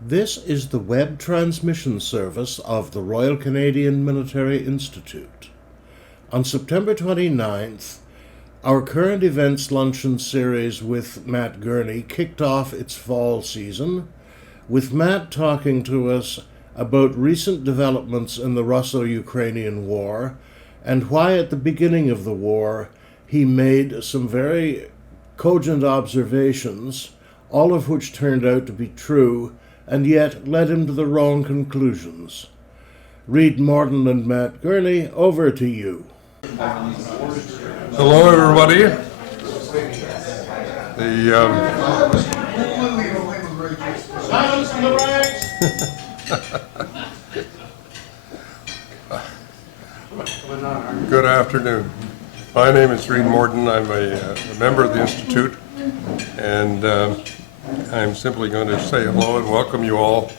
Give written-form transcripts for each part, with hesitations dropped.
This is the web transmission service of the Royal Canadian Military Institute. On September 29th, our current events luncheon series with Matt Gurney kicked off its fall season, with Matt talking to us about recent developments in the Russo-Ukrainian War and why at the beginning of the war he made some very cogent observations, all of which turned out to be true and yet led him to the wrong conclusions. Reid Morton and Matt Gurney, over to you. Hello, everybody. Silence in the ranks! Good afternoon. My name is Reid Morton. I'm a member of the Institute, and I'm simply going to say hello and welcome you all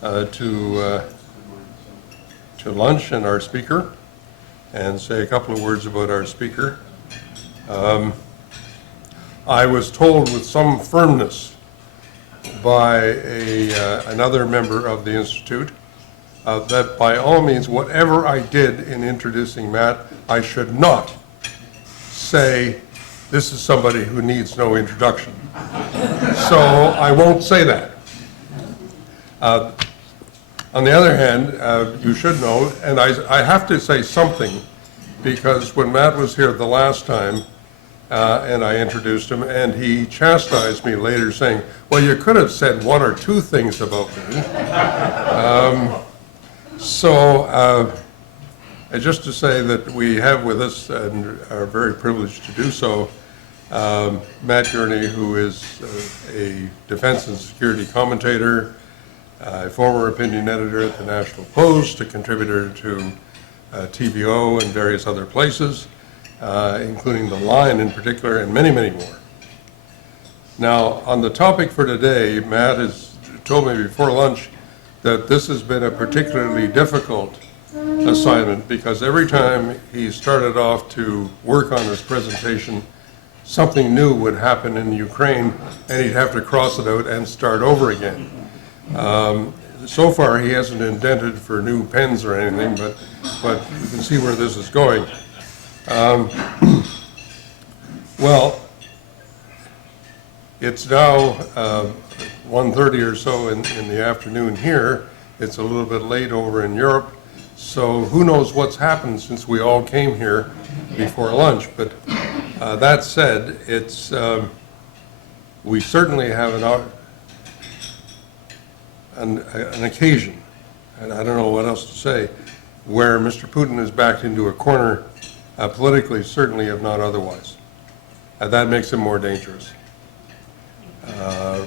to lunch and our speaker, and say a couple of words about our speaker. I was told with some firmness by another member of the Institute that by all means, whatever I did in introducing Matt, I should not say, this is somebody who needs no introduction. So I won't say that. On the other hand, you should know, and I have to say something, because when Matt was here the last time, and I introduced him, and he chastised me later saying, well, you could have said one or two things about me. Just to say that we have with us, and are very privileged to do so, Matt Gurney, who is a defense and security commentator, a former opinion editor at the National Post, a contributor to TVO and various other places, including The Line in particular, and many, many more. Now, on the topic for today, Matt has told me before lunch that this has been a particularly difficult assignment, because every time he started off to work on his presentation, something new would happen in Ukraine, and he'd have to cross it out and start over again. So far, he hasn't indented for new pens or anything, but you can see where this is going. Well, it's now 1:30 or so in the afternoon here. It's a little bit late over in Europe, so who knows what's happened since we all came here before lunch. But that said, we certainly have an occasion, and I don't know what else to say, where Mr. Putin is backed into a corner politically, certainly, if not otherwise. That makes him more dangerous.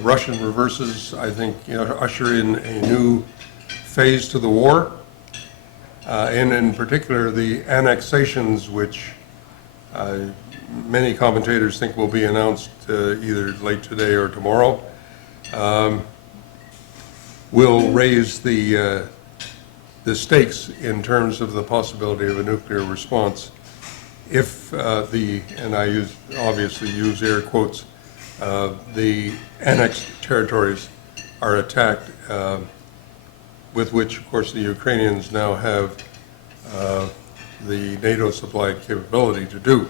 Russian reverses, I think, usher in a new phase to the war, and in particular the annexations, which many commentators think will be announced either late today or tomorrow, will raise the stakes in terms of the possibility of a nuclear response if and I obviously use air quotes, the annexed territories are attacked, with which, of course, the Ukrainians now have the NATO-supplied capability to do.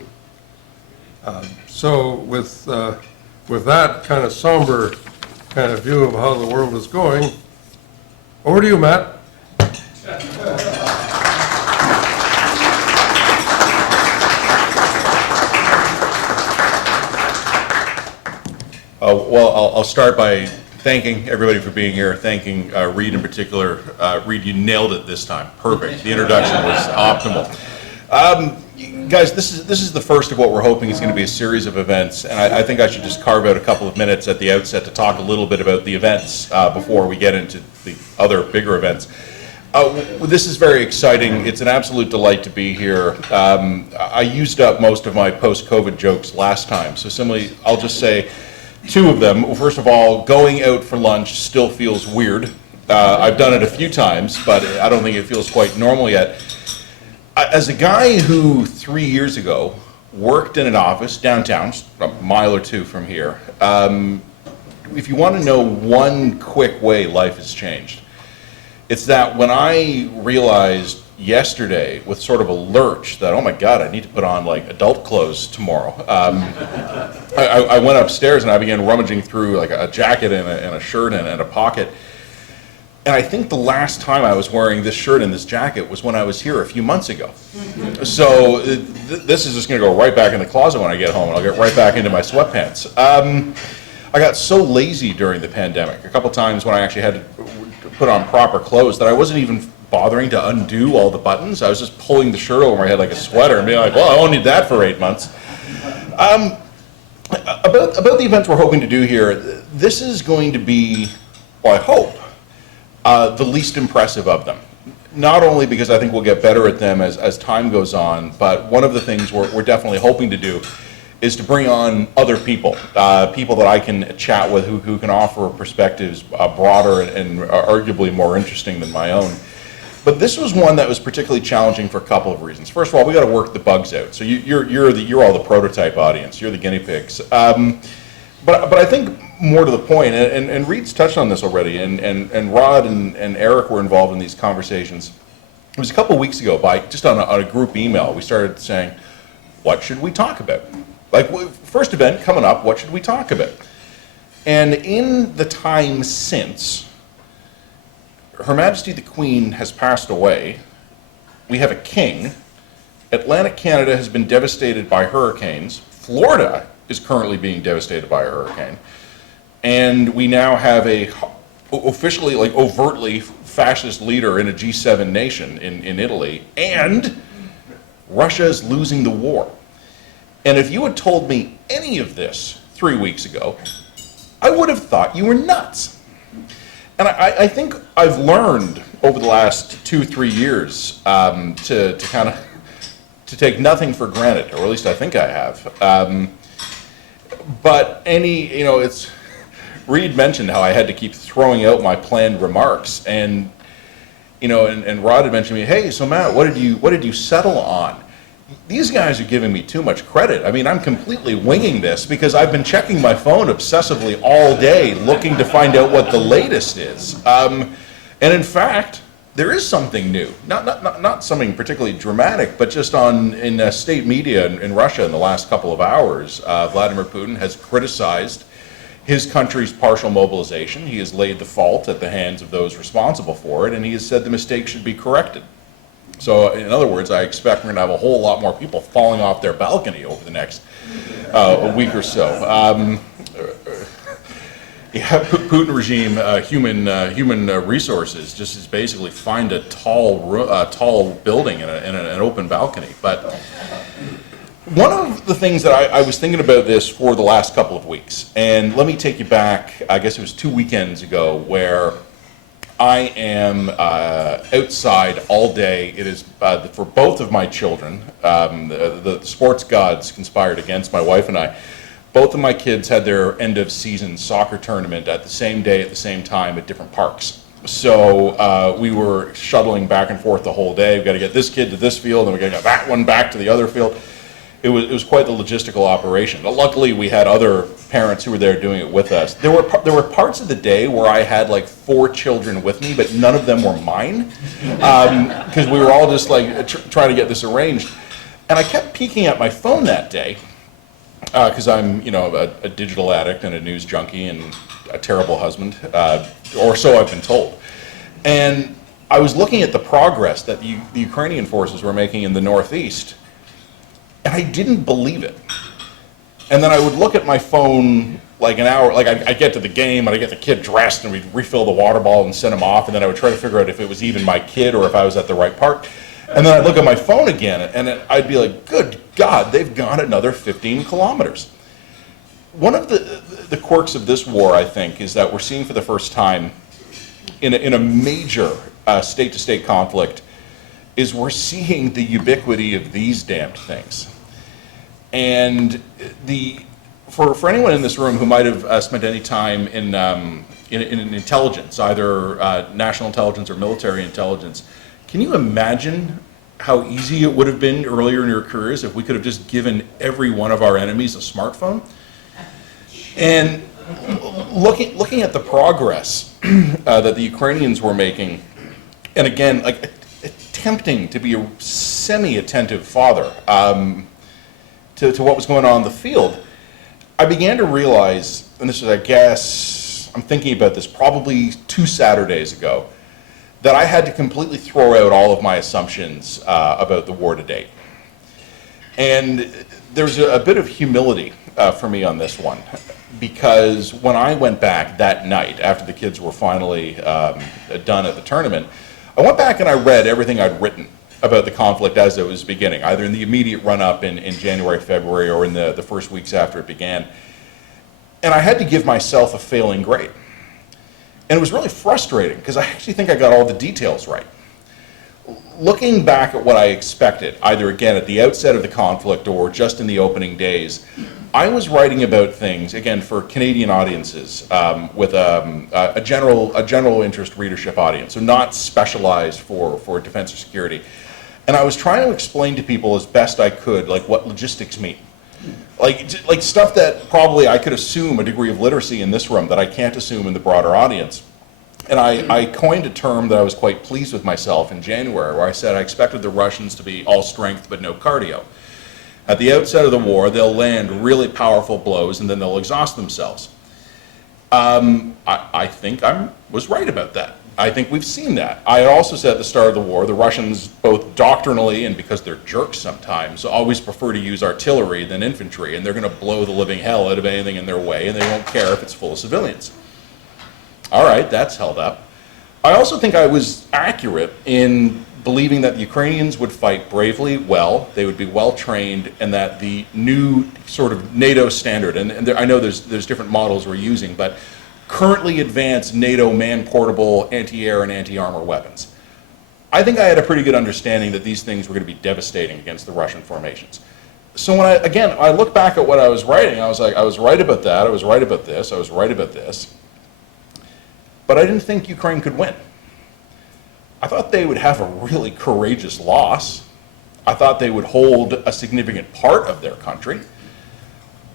So with that kind of somber kind of view of how the world is going, over to you, Matt. Well, I'll start by thanking everybody for being here, thanking Reid in particular. Reid, you nailed it this time. Perfect. The introduction was optimal. Guys, this is the first of what we're hoping is going to be a series of events, and I think I should just carve out a couple of minutes at the outset to talk a little bit about the events before we get into the other bigger events. This is very exciting. It's an absolute delight to be here. I used up most of my post-COVID jokes last time, so similarly, I'll just say two of them. Well, first of all, going out for lunch still feels weird. I've done it a few times, but I don't think it feels quite normal yet. As a guy who 3 years ago worked in an office downtown, a mile or two from here, if you want to know one quick way life has changed, it's that when I realized yesterday with sort of a lurch that, oh my God, I need to put on like adult clothes tomorrow. I went upstairs and I began rummaging through like a jacket and a shirt and a pocket. And I think the last time I was wearing this shirt and this jacket was when I was here a few months ago. So this is just going to go right back in the closet when I get home, and I'll get right back into my sweatpants. I got so lazy during the pandemic, a couple times when I actually had to put on proper clothes, that I wasn't even bothering to undo all the buttons. I was just pulling the shirt over my head like a sweater and being like, well, I won't need that for 8 months. About the events we're hoping to do here, this is going to be, well, I hope, the least impressive of them. Not only because I think we'll get better at them as time goes on, but one of the things we're definitely hoping to do is to bring on other people, people that I can chat with who can offer perspectives broader and arguably more interesting than my own. But this was one that was particularly challenging for a couple of reasons. First of all, we got to work the bugs out. So you're all the prototype audience. You're the guinea pigs. But I think more to the point, and Reed's touched on this already, and Rod and Eric were involved in these conversations. It was a couple of weeks ago, just on a group email, we started saying, what should we talk about? Like, first event coming up, what should we talk about? And in the time since, Her Majesty the Queen has passed away, we have a king, Atlantic Canada has been devastated by hurricanes, Florida is currently being devastated by a hurricane, and we now have a officially, like overtly fascist leader in a G7 nation in Italy, and Russia is losing the war. And if you had told me any of this 3 weeks ago, I would have thought you were nuts. And I think I've learned over the last 2-3 years to kind of to take nothing for granted, or at least I think I have. But it's, Reed mentioned how I had to keep throwing out my planned remarks, and and Rod had mentioned to me, hey, so Matt, what did you settle on? These guys are giving me too much credit. I mean, I'm completely winging this because I've been checking my phone obsessively all day looking to find out what the latest is. And in fact, there is something new. Not something particularly dramatic, but just in state media in Russia in the last couple of hours, Vladimir Putin has criticized his country's partial mobilization. He has laid the fault at the hands of those responsible for it, and he has said the mistake should be corrected. So, in other words, I expect we're going to have a whole lot more people falling off their balcony over the next week or so. Putin regime, human resources, just is basically find a tall building in an open balcony. But one of the things that I was thinking about this for the last couple of weeks, and let me take you back, I guess it was 2 weekends ago, where I am outside all day. It is for both of my children. The sports gods conspired against my wife and I. Both of my kids had their end of season soccer tournament at the same day, at the same time, at different parks. So we were shuttling back and forth the whole day. We've got to get this kid to this field, and we got to get that one back to the other field. It was quite the logistical operation. But luckily, we had other parents who were there doing it with us. There were parts of the day where I had like 4 children with me, but none of them were mine, because we were all just like trying to get this arranged. And I kept peeking at my phone that day, because I'm a digital addict and a news junkie and a terrible husband, or so I've been told. And I was looking at the progress that the Ukrainian forces were making in the northeast, and I didn't believe it. And then I would look at my phone like an hour, like I get to the game and I get the kid dressed and we'd refill the water bottle and send him off, and then I would try to figure out if it was even my kid or if I was at the right park. And then I'd look at my phone again and I'd be like, good God, they've gone another 15 kilometers. One of the quirks of this war, I think, is that we're seeing for the first time in a major state-to-state conflict is we're seeing the ubiquity of these damned things. And for anyone in this room who might have spent any time in intelligence, either national intelligence or military intelligence, can you imagine how easy it would have been earlier in your careers if we could have just given every one of our enemies a smartphone? And looking at the progress that the Ukrainians were making, and again, like attempting to be a semi-attentive father to what was going on in the field, I began to realize, and this was, I guess, I'm thinking about this probably 2 Saturdays ago, that I had to completely throw out all of my assumptions about the war to date. And there's a bit of humility for me on this one, because when I went back that night, after the kids were finally done at the tournament, I went back and I read everything I'd written about the conflict as it was beginning, either in the immediate run-up in January, February, or in the first weeks after it began. And I had to give myself a failing grade. And it was really frustrating, because I actually think I got all the details right. Looking back at what I expected, either again at the outset of the conflict or just in the opening days, I was writing about things, again, for Canadian audiences, with a general interest readership audience, so not specialized for defense or security. And I was trying to explain to people as best I could, like, what logistics mean. Like stuff that probably I could assume a degree of literacy in this room that I can't assume in the broader audience. And I coined a term that I was quite pleased with myself in January, where I said I expected the Russians to be all strength but no cardio. At the outset of the war, they'll land really powerful blows and then they'll exhaust themselves. I think I was right about that. I think we've seen that. I also said at the start of the war, the Russians, both doctrinally and because they're jerks sometimes, always prefer to use artillery than infantry, and they're going to blow the living hell out of anything in their way, and they won't care if it's full of civilians. All right, that's held up. I also think I was accurate in believing that the Ukrainians would fight bravely, well, they would be well trained, and that the new sort of NATO standard, and I know there's different models we're using, but currently advanced NATO man-portable anti-air and anti-armor weapons. I think I had a pretty good understanding that these things were going to be devastating against the Russian formations. So when I look back at what I was writing, I was like, I was right about that, I was right about this, I was right about this. But I didn't think Ukraine could win. I thought they would have a really courageous loss. I thought they would hold a significant part of their country.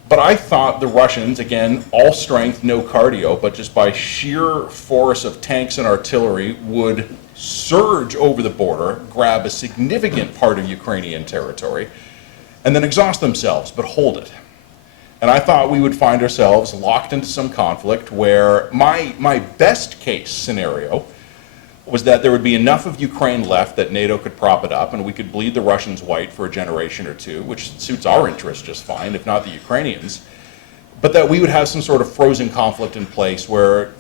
But I thought the Russians, again, all strength, no cardio, but just by sheer force of tanks and artillery, would surge over the border, grab a significant part of Ukrainian territory, and then exhaust themselves, but hold it. And I thought we would find ourselves locked into some conflict where my best case scenario was that there would be enough of Ukraine left that NATO could prop it up and we could bleed the Russians white for a generation or two, which suits our interests just fine, if not the Ukrainians, but that we would have some sort of frozen conflict in place where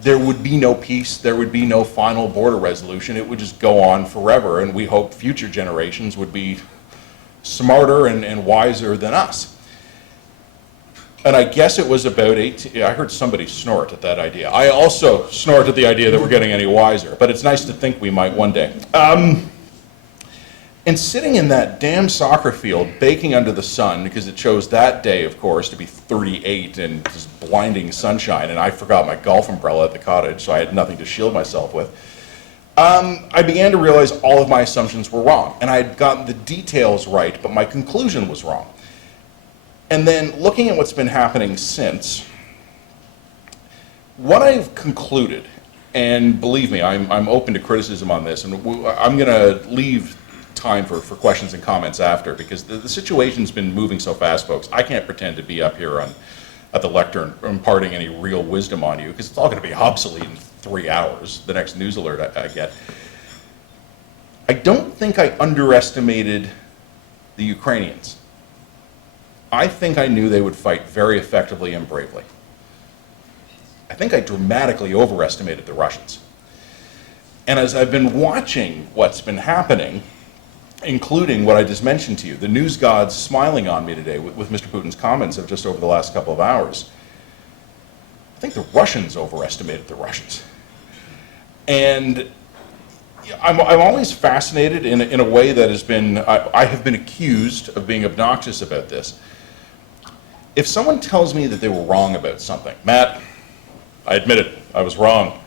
there would be no peace, there would be no final border resolution, it would just go on forever, and we hoped future generations would be smarter and wiser than us. And I guess it was about 18, I heard somebody snort at that idea. I also snort at the idea that we're getting any wiser, but it's nice to think we might one day. And sitting in that damn soccer field, baking under the sun, because it chose that day, of course, to be 38 and just blinding sunshine, and I forgot my golf umbrella at the cottage, so I had nothing to shield myself with. I began to realize all of my assumptions were wrong, and I had gotten the details right, but my conclusion was wrong. And then looking at what's been happening since, what I've concluded, and believe me, I'm open to criticism on this, and I'm going to leave time for questions and comments after, because the situation's been moving so fast, folks. I can't pretend to be up here at the lectern imparting any real wisdom on you, because it's all going to be obsolete in 3 hours, the next news alert I get. I don't think I underestimated the Ukrainians. I think I knew they would fight very effectively and bravely. I think I dramatically overestimated the Russians. And as I've been watching what's been happening, including what I just mentioned to you, the news gods smiling on me today with Mr. Putin's comments of just over the last couple of hours, I think the Russians overestimated the Russians. And I'm always fascinated in a way that has been, I have been accused of being obnoxious about this. If someone tells me that they were wrong about something, Matt, I admit it, I was wrong.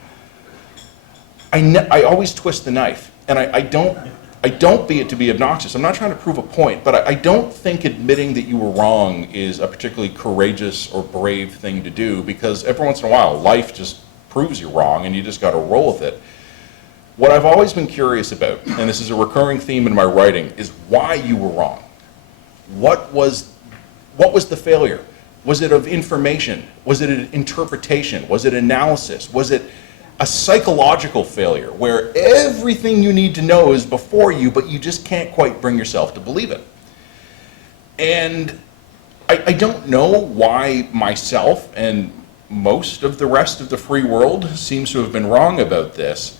I always twist the knife, and I don't I don't be it to be obnoxious. I'm not trying to prove a point, but I don't think admitting that you were wrong is a particularly courageous or brave thing to do, because every once in a while, life just proves you're wrong and you just got to roll with it. What I've always been curious about, and this is a recurring theme in my writing, is why you were wrong. What was the failure? Was it of information? Was it an interpretation? Was it analysis? Was it a psychological failure where everything you need to know is before you, but you just can't quite bring yourself to believe it? And I don't know why myself and most of the rest of the free world seems to have been wrong about this.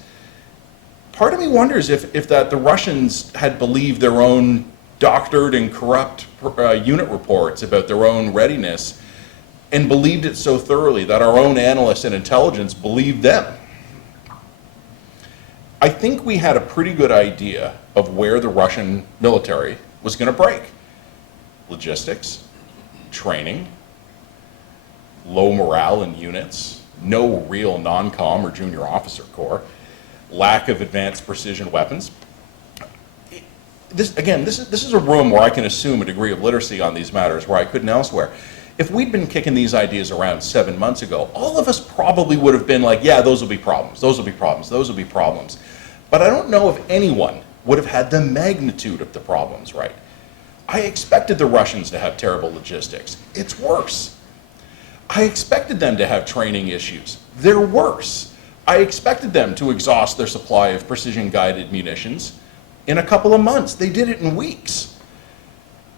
Part of me wonders if that the Russians had believed their own doctored and corrupt unit reports about their own readiness and believed it so thoroughly that our own analysts and intelligence believed them. I think we had a pretty good idea of where the Russian military was going to break. Logistics, training, low morale in units, no real non-com or junior officer corps, lack of advanced precision weapons. This is a room where I can assume a degree of literacy on these matters where I couldn't elsewhere. If we'd been kicking these ideas around 7 months ago, all of us probably would have been like, yeah, those will be problems, those will be problems, those will be problems. But I don't know if anyone would have had the magnitude of the problems right. I expected the Russians to have terrible logistics. It's worse. I expected them to have training issues. They're worse. I expected them to exhaust their supply of precision-guided munitions in a couple of months. They did it in weeks.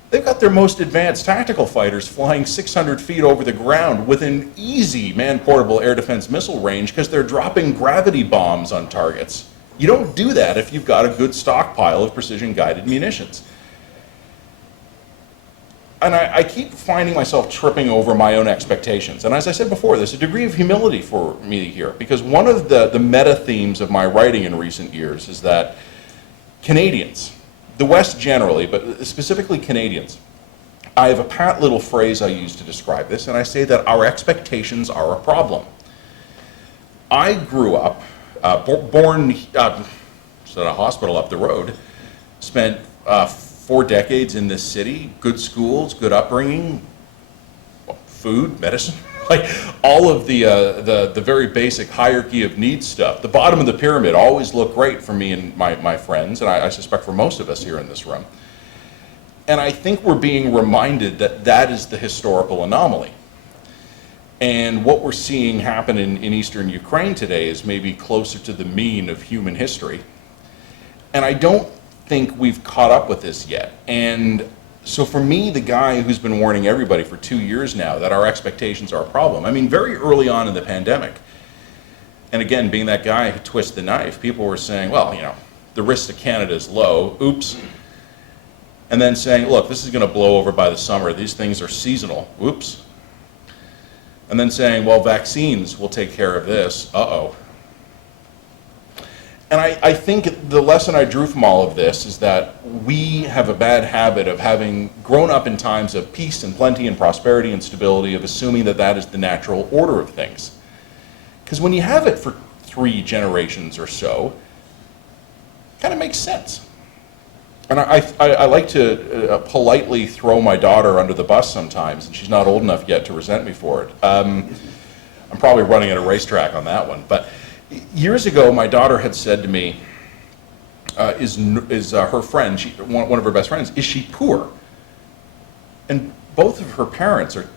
They've got their most advanced tactical fighters flying 600 feet over the ground within easy man-portable air defense missile range because they're dropping gravity bombs on targets. You don't do that if you've got a good stockpile of precision-guided munitions. And I keep finding myself tripping over my own expectations. And as I said before, there's a degree of humility for me here, because one of the meta themes of my writing in recent years is that Canadians, the West generally, but specifically Canadians, I have a pat little phrase I use to describe this, and I say that our expectations are a problem. I grew up, born just at a hospital up the road, spent 4 decades in this city, good schools, good upbringing, food, medicine, like all of the very basic hierarchy of needs stuff. The bottom of the pyramid always looked great for me and my friends, and I suspect for most of us here in this room. And I think we're being reminded that that is the historical anomaly. And what we're seeing happen in eastern Ukraine today is maybe closer to the mean of human history. And I don't think we've caught up with this yet. And so for me, the guy who's been warning everybody for 2 years now that our expectations are a problem, I mean, very early on in the pandemic, and again, being that guy who twists the knife, people were saying, well, you know, the risk to Canada is low, oops. And then saying, look, this is going to blow over by the summer, these things are seasonal, oops. And then saying, well, vaccines will take care of this, uh-oh. And I think the lesson I drew from all of this is that we have a bad habit of having grown up in times of peace and plenty and prosperity and stability, of assuming that that is the natural order of things. Because when you have it for 3 generations or so, it kind of makes sense. And I like to politely throw my daughter under the bus sometimes, and she's not old enough yet to resent me for it. I'm probably running at a racetrack on that one. But years ago, my daughter had said to me, is her friend, one of her best friends, is she poor? And both of her parents are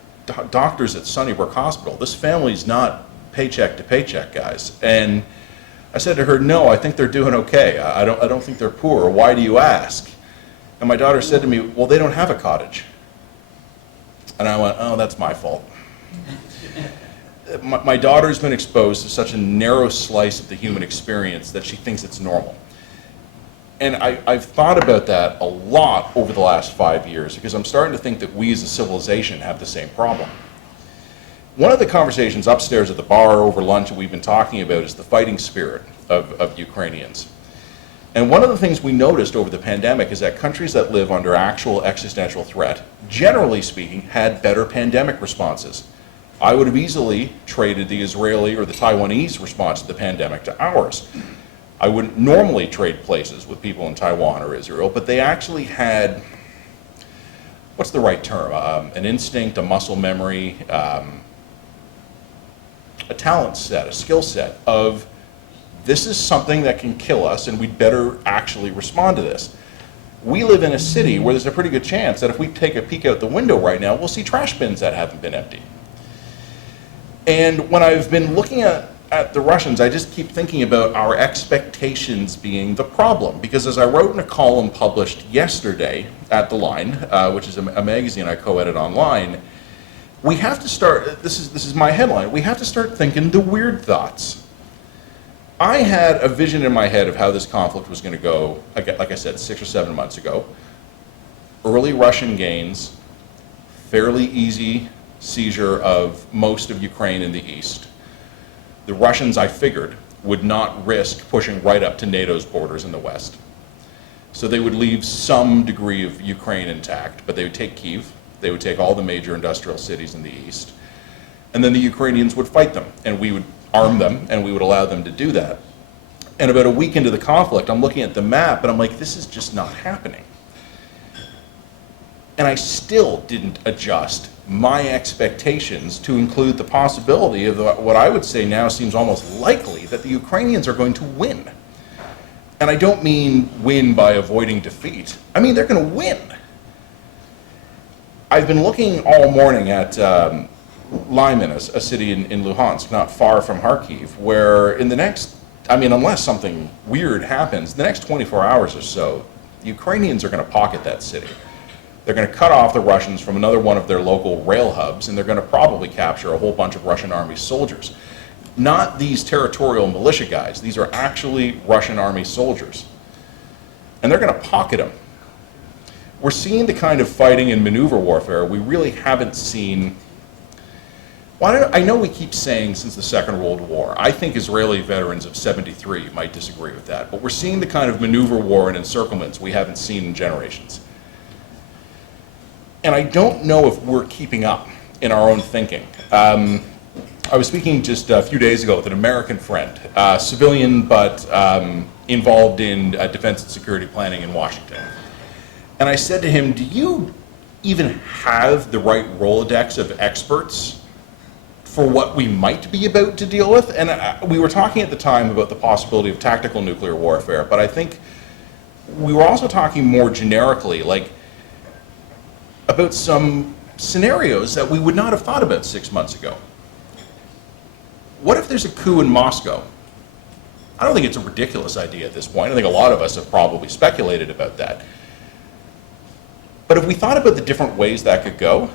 doctors at Sunnybrook Hospital. This family's not paycheck to paycheck, guys. And I said to her, no, I think they're doing okay. I don't think they're poor. Why do you ask? And my daughter said to me, well, they don't have a cottage. And I went, oh, that's my fault. My daughter's been exposed to such a narrow slice of the human experience that she thinks it's normal. And I've thought about that a lot over the last 5 years, because I'm starting to think that we as a civilization have the same problem. One of the conversations upstairs at the bar over lunch that we've been talking about is the fighting spirit of Ukrainians. And one of the things we noticed over the pandemic is that countries that live under actual existential threat, generally speaking, had better pandemic responses. I would have easily traded the Israeli or the Taiwanese response to the pandemic to ours. I wouldn't normally trade places with people in Taiwan or Israel, but they actually had, what's the right term? An instinct, a muscle memory, a talent set, a skill set of this is something that can kill us and we'd better actually respond to this. We live in a city where there's a pretty good chance that if we take a peek out the window right now, we'll see trash bins that haven't been emptied. And when I've been looking at the Russians, I just keep thinking about our expectations being the problem. Because as I wrote in a column published yesterday at The Line, which is a magazine I co-edit online, we have to start, this is my headline, we have to start thinking the weird thoughts. I had a vision in my head of how this conflict was going to go, like I said, 6 or 7 months ago. Early Russian gains, fairly easy seizure of most of Ukraine in the east. The Russians, I figured, would not risk pushing right up to NATO's borders in the west. So they would leave some degree of Ukraine intact, but they would take Kyiv, they would take all the major industrial cities in the east, and then the Ukrainians would fight them, and we would arm them, and we would allow them to do that. And about a week into the conflict, I'm looking at the map, and I'm like, this is just not happening. And I still didn't adjust my expectations to include the possibility of what I would say now seems almost likely, that the Ukrainians are going to win. And I don't mean win by avoiding defeat. I mean, they're going to win. I've been looking all morning at Lyman, a city in Luhansk, not far from Kharkiv, where in the next, I mean, unless something weird happens, the next 24 hours or so, the Ukrainians are going to pocket that city. They're going to cut off the Russians from another one of their local rail hubs, and they're going to probably capture a whole bunch of Russian army soldiers. Not these territorial militia guys. These are actually Russian army soldiers. And they're going to pocket them. We're seeing the kind of fighting and maneuver warfare we really haven't seen. Well, I know we keep saying since the Second World War. I think Israeli veterans of '73 might disagree with that. But we're seeing the kind of maneuver war and encirclements we haven't seen in generations. And I don't know if we're keeping up in our own thinking. I was speaking just a few days ago with an American friend, civilian but involved in defense and security planning in Washington. And I said to him, do you even have the right Rolodex of experts for what we might be about to deal with? And we were talking at the time about the possibility of tactical nuclear warfare, but I think we were also talking more generically, like about some scenarios that we would not have thought about 6 months ago. What if there's a coup in Moscow? I don't think it's a ridiculous idea at this point. I think a lot of us have probably speculated about that. But if we thought about the different ways that could go,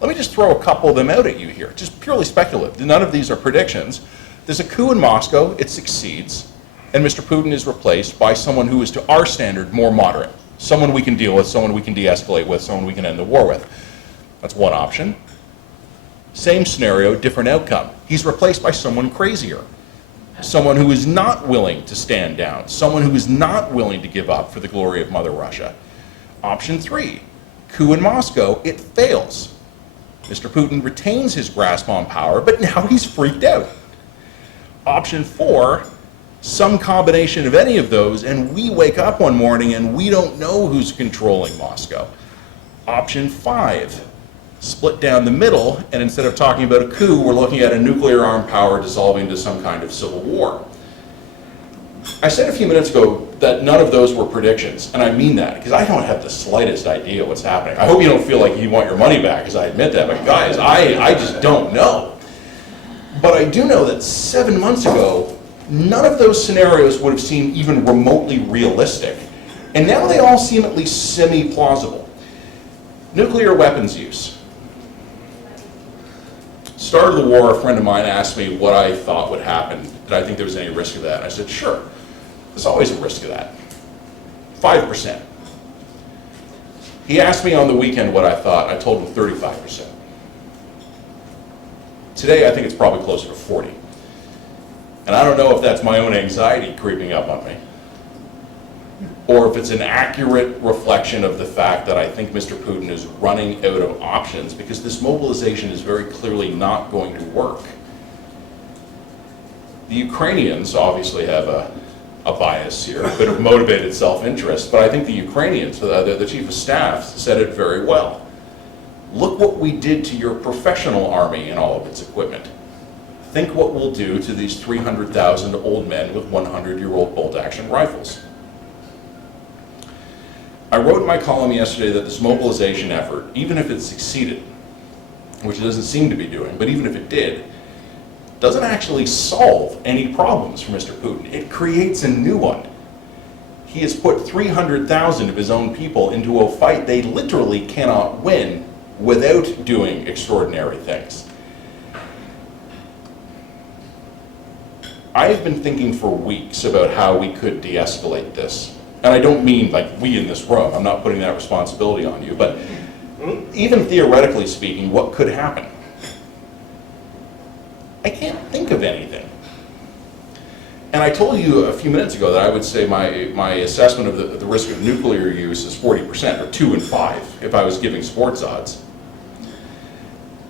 let me just throw a couple of them out at you here, just purely speculative. None of these are predictions. There's a coup in Moscow, it succeeds, and Mr. Putin is replaced by someone who is, to our standard, more moderate. Someone we can deal with, someone we can de-escalate with, someone we can end the war with. That's one option. Same scenario, different outcome. He's replaced by someone crazier. Someone who is not willing to stand down. Someone who is not willing to give up for the glory of Mother Russia. Option 3, coup in Moscow, it fails. Mr. Putin retains his grasp on power, but now he's freaked out. Option 4, some combination of any of those, and we wake up one morning and we don't know who's controlling Moscow. Option 5, split down the middle, and instead of talking about a coup, we're looking at a nuclear armed power dissolving into some kind of civil war. I said a few minutes ago that none of those were predictions, and I mean that, because I don't have the slightest idea what's happening. I hope you don't feel like you want your money back, as I admit that, but guys, I just don't know. But I do know that 7 months ago, none of those scenarios would have seemed even remotely realistic. And now they all seem at least semi-plausible. Nuclear weapons use. Start of the war, a friend of mine asked me what I thought would happen. Did I think there was any risk of that? And I said, sure. There's always a risk of that. 5%. He asked me on the weekend what I thought. I told him 35%. Today, I think it's probably closer to 40. And I don't know if that's my own anxiety creeping up on me, or if it's an accurate reflection of the fact that I think Mr. Putin is running out of options, because this mobilization is very clearly not going to work. The Ukrainians obviously have a a bias here, a bit of motivated self-interest, but I think the Ukrainians, the chief of staff, said it very well. Look what we did to your professional army and all of its equipment. Think what we'll do to these 300,000 old men with 100-year-old bolt-action rifles. I wrote in my column yesterday that this mobilization effort, even if it succeeded, which it doesn't seem to be doing, but even if it did, doesn't actually solve any problems for Mr. Putin. It creates a new one. He has put 300,000 of his own people into a fight they literally cannot win without doing extraordinary things. I have been thinking for weeks about how we could de-escalate this. And I don't mean like we in this room, I'm not putting that responsibility on you, but even theoretically speaking, what could happen? I can't think of anything. And I told you a few minutes ago that I would say my assessment of the risk of nuclear use is 40%, or 2 in 5, if I was giving sports odds.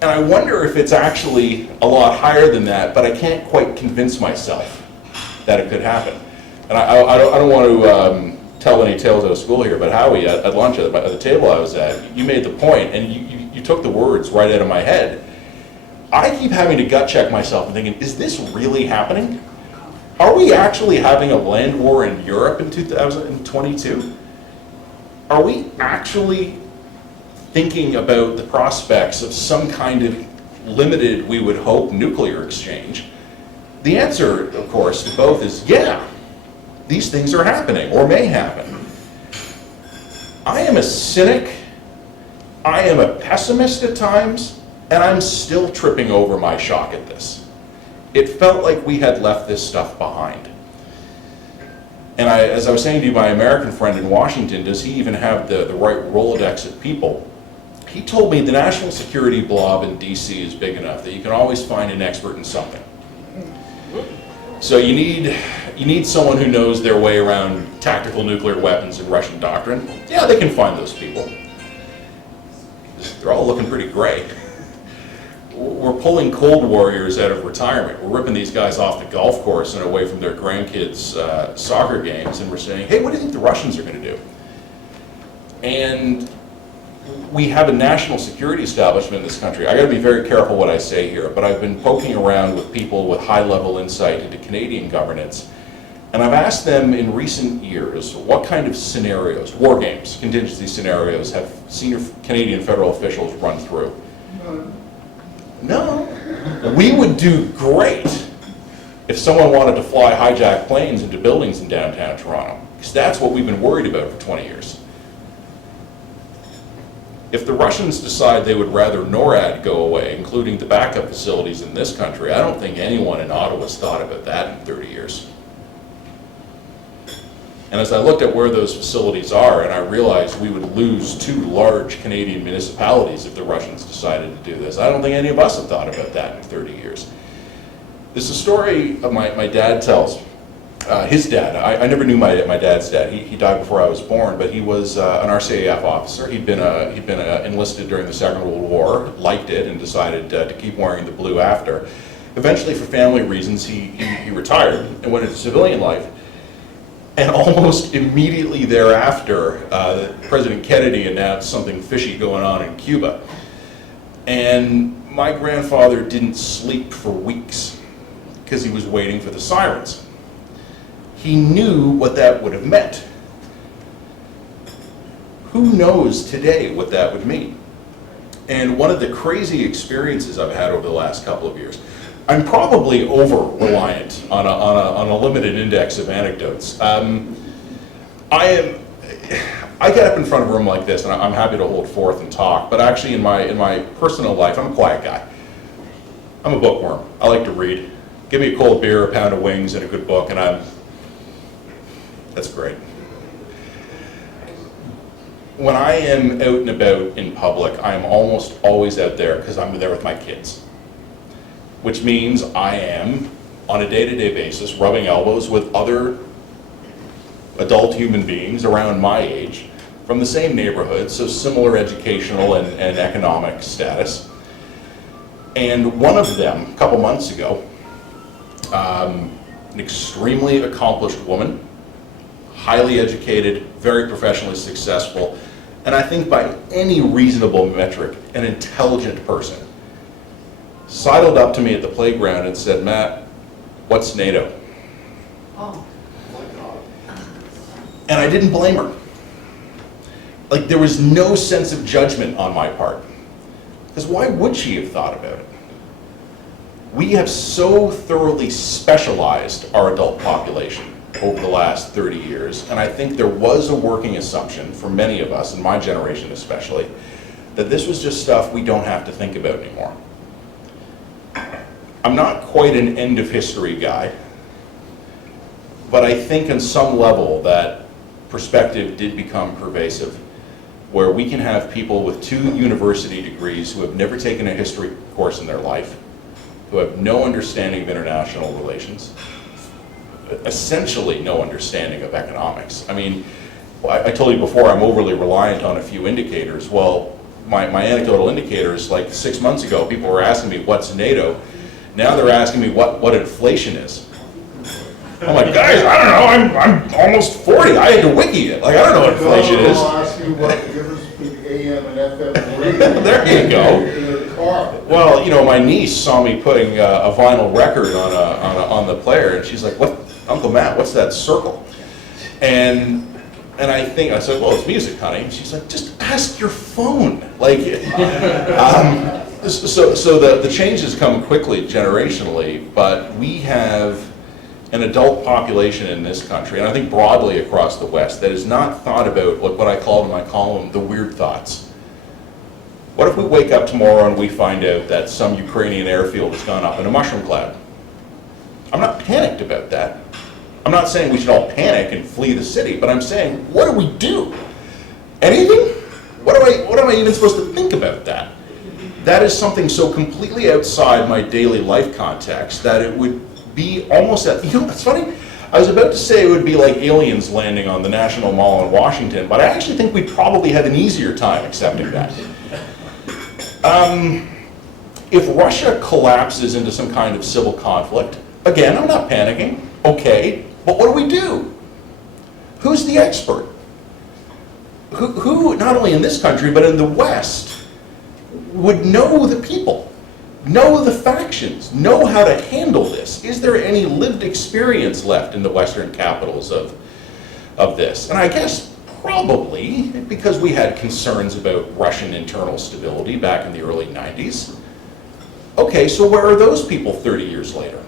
And I wonder if it's actually a lot higher than that, but I can't quite convince myself that it could happen. And I don't want to tell any tales out of school here, but Howie, at lunch at the table I was at, you made the point, and you took the words right out of my head. I keep having to gut check myself and thinking, is this really happening? Are we actually having a land war in Europe in 2022? Are we actually thinking about the prospects of some kind of limited, we would hope, nuclear exchange? The answer, of course, to both is yeah, these things are happening or may happen. I am a cynic, I am a pessimist at times, and I'm still tripping over my shock at this. It felt like we had left this stuff behind. And as I was saying to you, my American friend in Washington, does he even have the right Rolodex of people? He told me the national security blob in DC is big enough that you can always find an expert in something. So you need someone who knows their way around tactical nuclear weapons and Russian doctrine. Yeah, they can find those people. They're all looking pretty gray. We're pulling Cold Warriors out of retirement. We're ripping these guys off the golf course and away from their grandkids' soccer games, and we're saying, hey, what do you think the Russians are going to do? And we have a national security establishment in this country. I got to be very careful what I say here, but I've been poking around with people with high-level insight into Canadian governance, and I've asked them in recent years what kind of scenarios, war games, contingency scenarios, have senior Canadian federal officials run through. No. We would do great if someone wanted to fly hijacked planes into buildings in downtown Toronto, because that's what we've been worried about for 20 years. If the Russians decide they would rather NORAD go away, including the backup facilities in this country, I don't think anyone in Ottawa's thought about that in 30 years. And as I looked at where those facilities are, and I realized we would lose 2 large Canadian municipalities if the Russians decided to do this, I don't think any of us have thought about that in 30 years. This is a story my dad tells. His dad, I never knew my dad's dad. He died before I was born, but he was an RCAF officer. He'd been enlisted during the Second World War, liked it, and decided to keep wearing the blue after. Eventually, for family reasons, he retired and went into civilian life. And almost immediately thereafter, President Kennedy announced something fishy going on in Cuba. And my grandfather didn't sleep for weeks because he was waiting for the sirens. He knew what that would have meant. Who knows today what that would mean? And one of the crazy experiences I've had over the last couple of years, I'm probably over-reliant on a limited index of anecdotes. I get up in front of a room like this, and I'm happy to hold forth and talk, but actually in my personal life, I'm a quiet guy. I'm a bookworm. I like to read. Give me a cold beer, a pound of wings, and a good book, and that's great. When I am out and about in public, I am almost always out there because I'm there with my kids. Which means I am, on a day-to-day basis, rubbing elbows with other adult human beings around my age from the same neighborhood, so similar educational and economic status. And one of them, a couple months ago, an extremely accomplished woman, highly educated, very professionally successful, and I think by any reasonable metric, an intelligent person, sidled up to me at the playground and said, "Matt, what's NATO?" Oh. And I didn't blame her. Like, there was no sense of judgment on my part. Because why would she have thought about it? We have so thoroughly specialized our adult population over the last 30 years, and I think there was a working assumption for many of us, and my generation especially, that this was just stuff we don't have to think about anymore. I'm not quite an end of history guy, but I think on some level that perspective did become pervasive, where we can have people with 2 university degrees who have never taken a history course in their life, who have no understanding of international relations, essentially no understanding of economics. I mean, I told you before I'm overly reliant on a few indicators. Well, my anecdotal indicators, like 6 months ago, people were asking me, what's NATO? Now they're asking me what inflation is. I'm like, guys, I don't know, I'm almost 40. I had to wiki it. Like, I don't know what inflation is. I'll ask you what the difference between AM and FM radio. There you go. In the car. Well, you know, my niece saw me putting a vinyl record on the player, and she's like, "What, Uncle Matt? What's that circle?" And I said, "Well, it's music, honey." And she's like, "Just ask your phone." Like, so the changes come quickly generationally, but we have an adult population in this country, and I think broadly across the West, that has not thought about what I call in my column the weird thoughts. What if we wake up tomorrow and we find out that some Ukrainian airfield has gone up in a mushroom cloud? I'm not panicked about that. I'm not saying we should all panic and flee the city, but I'm saying, what do we do? Anything? What am I even supposed to think about that? That is something so completely outside my daily life context that it would be almost, you know, it's funny, I was about to say it would be like aliens landing on the National Mall in Washington, but I actually think we'd probably have an easier time accepting that. If Russia collapses into some kind of civil conflict, again, I'm not panicking, okay, but what do? Who's the expert? Who, not only in this country, but in the West, would know the people, know the factions, know how to handle this? Is there any lived experience left in the Western capitals of this? And I guess probably, because we had concerns about Russian internal stability back in the early 90s. Okay, so where are those people 30 years later?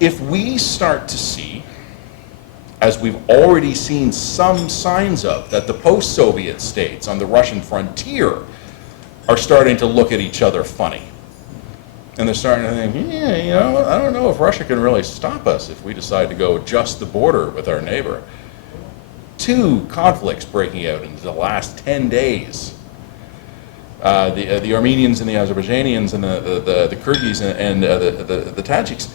If we start to see, as we've already seen some signs of, that the post-Soviet states on the Russian frontier are starting to look at each other funny. And they're starting to think, yeah, you know, I don't know if Russia can really stop us if we decide to go adjust the border with our neighbor. 2 conflicts breaking out in the last 10 days. The Armenians and the Azerbaijanians and the Kyrgyz and the Tajiks.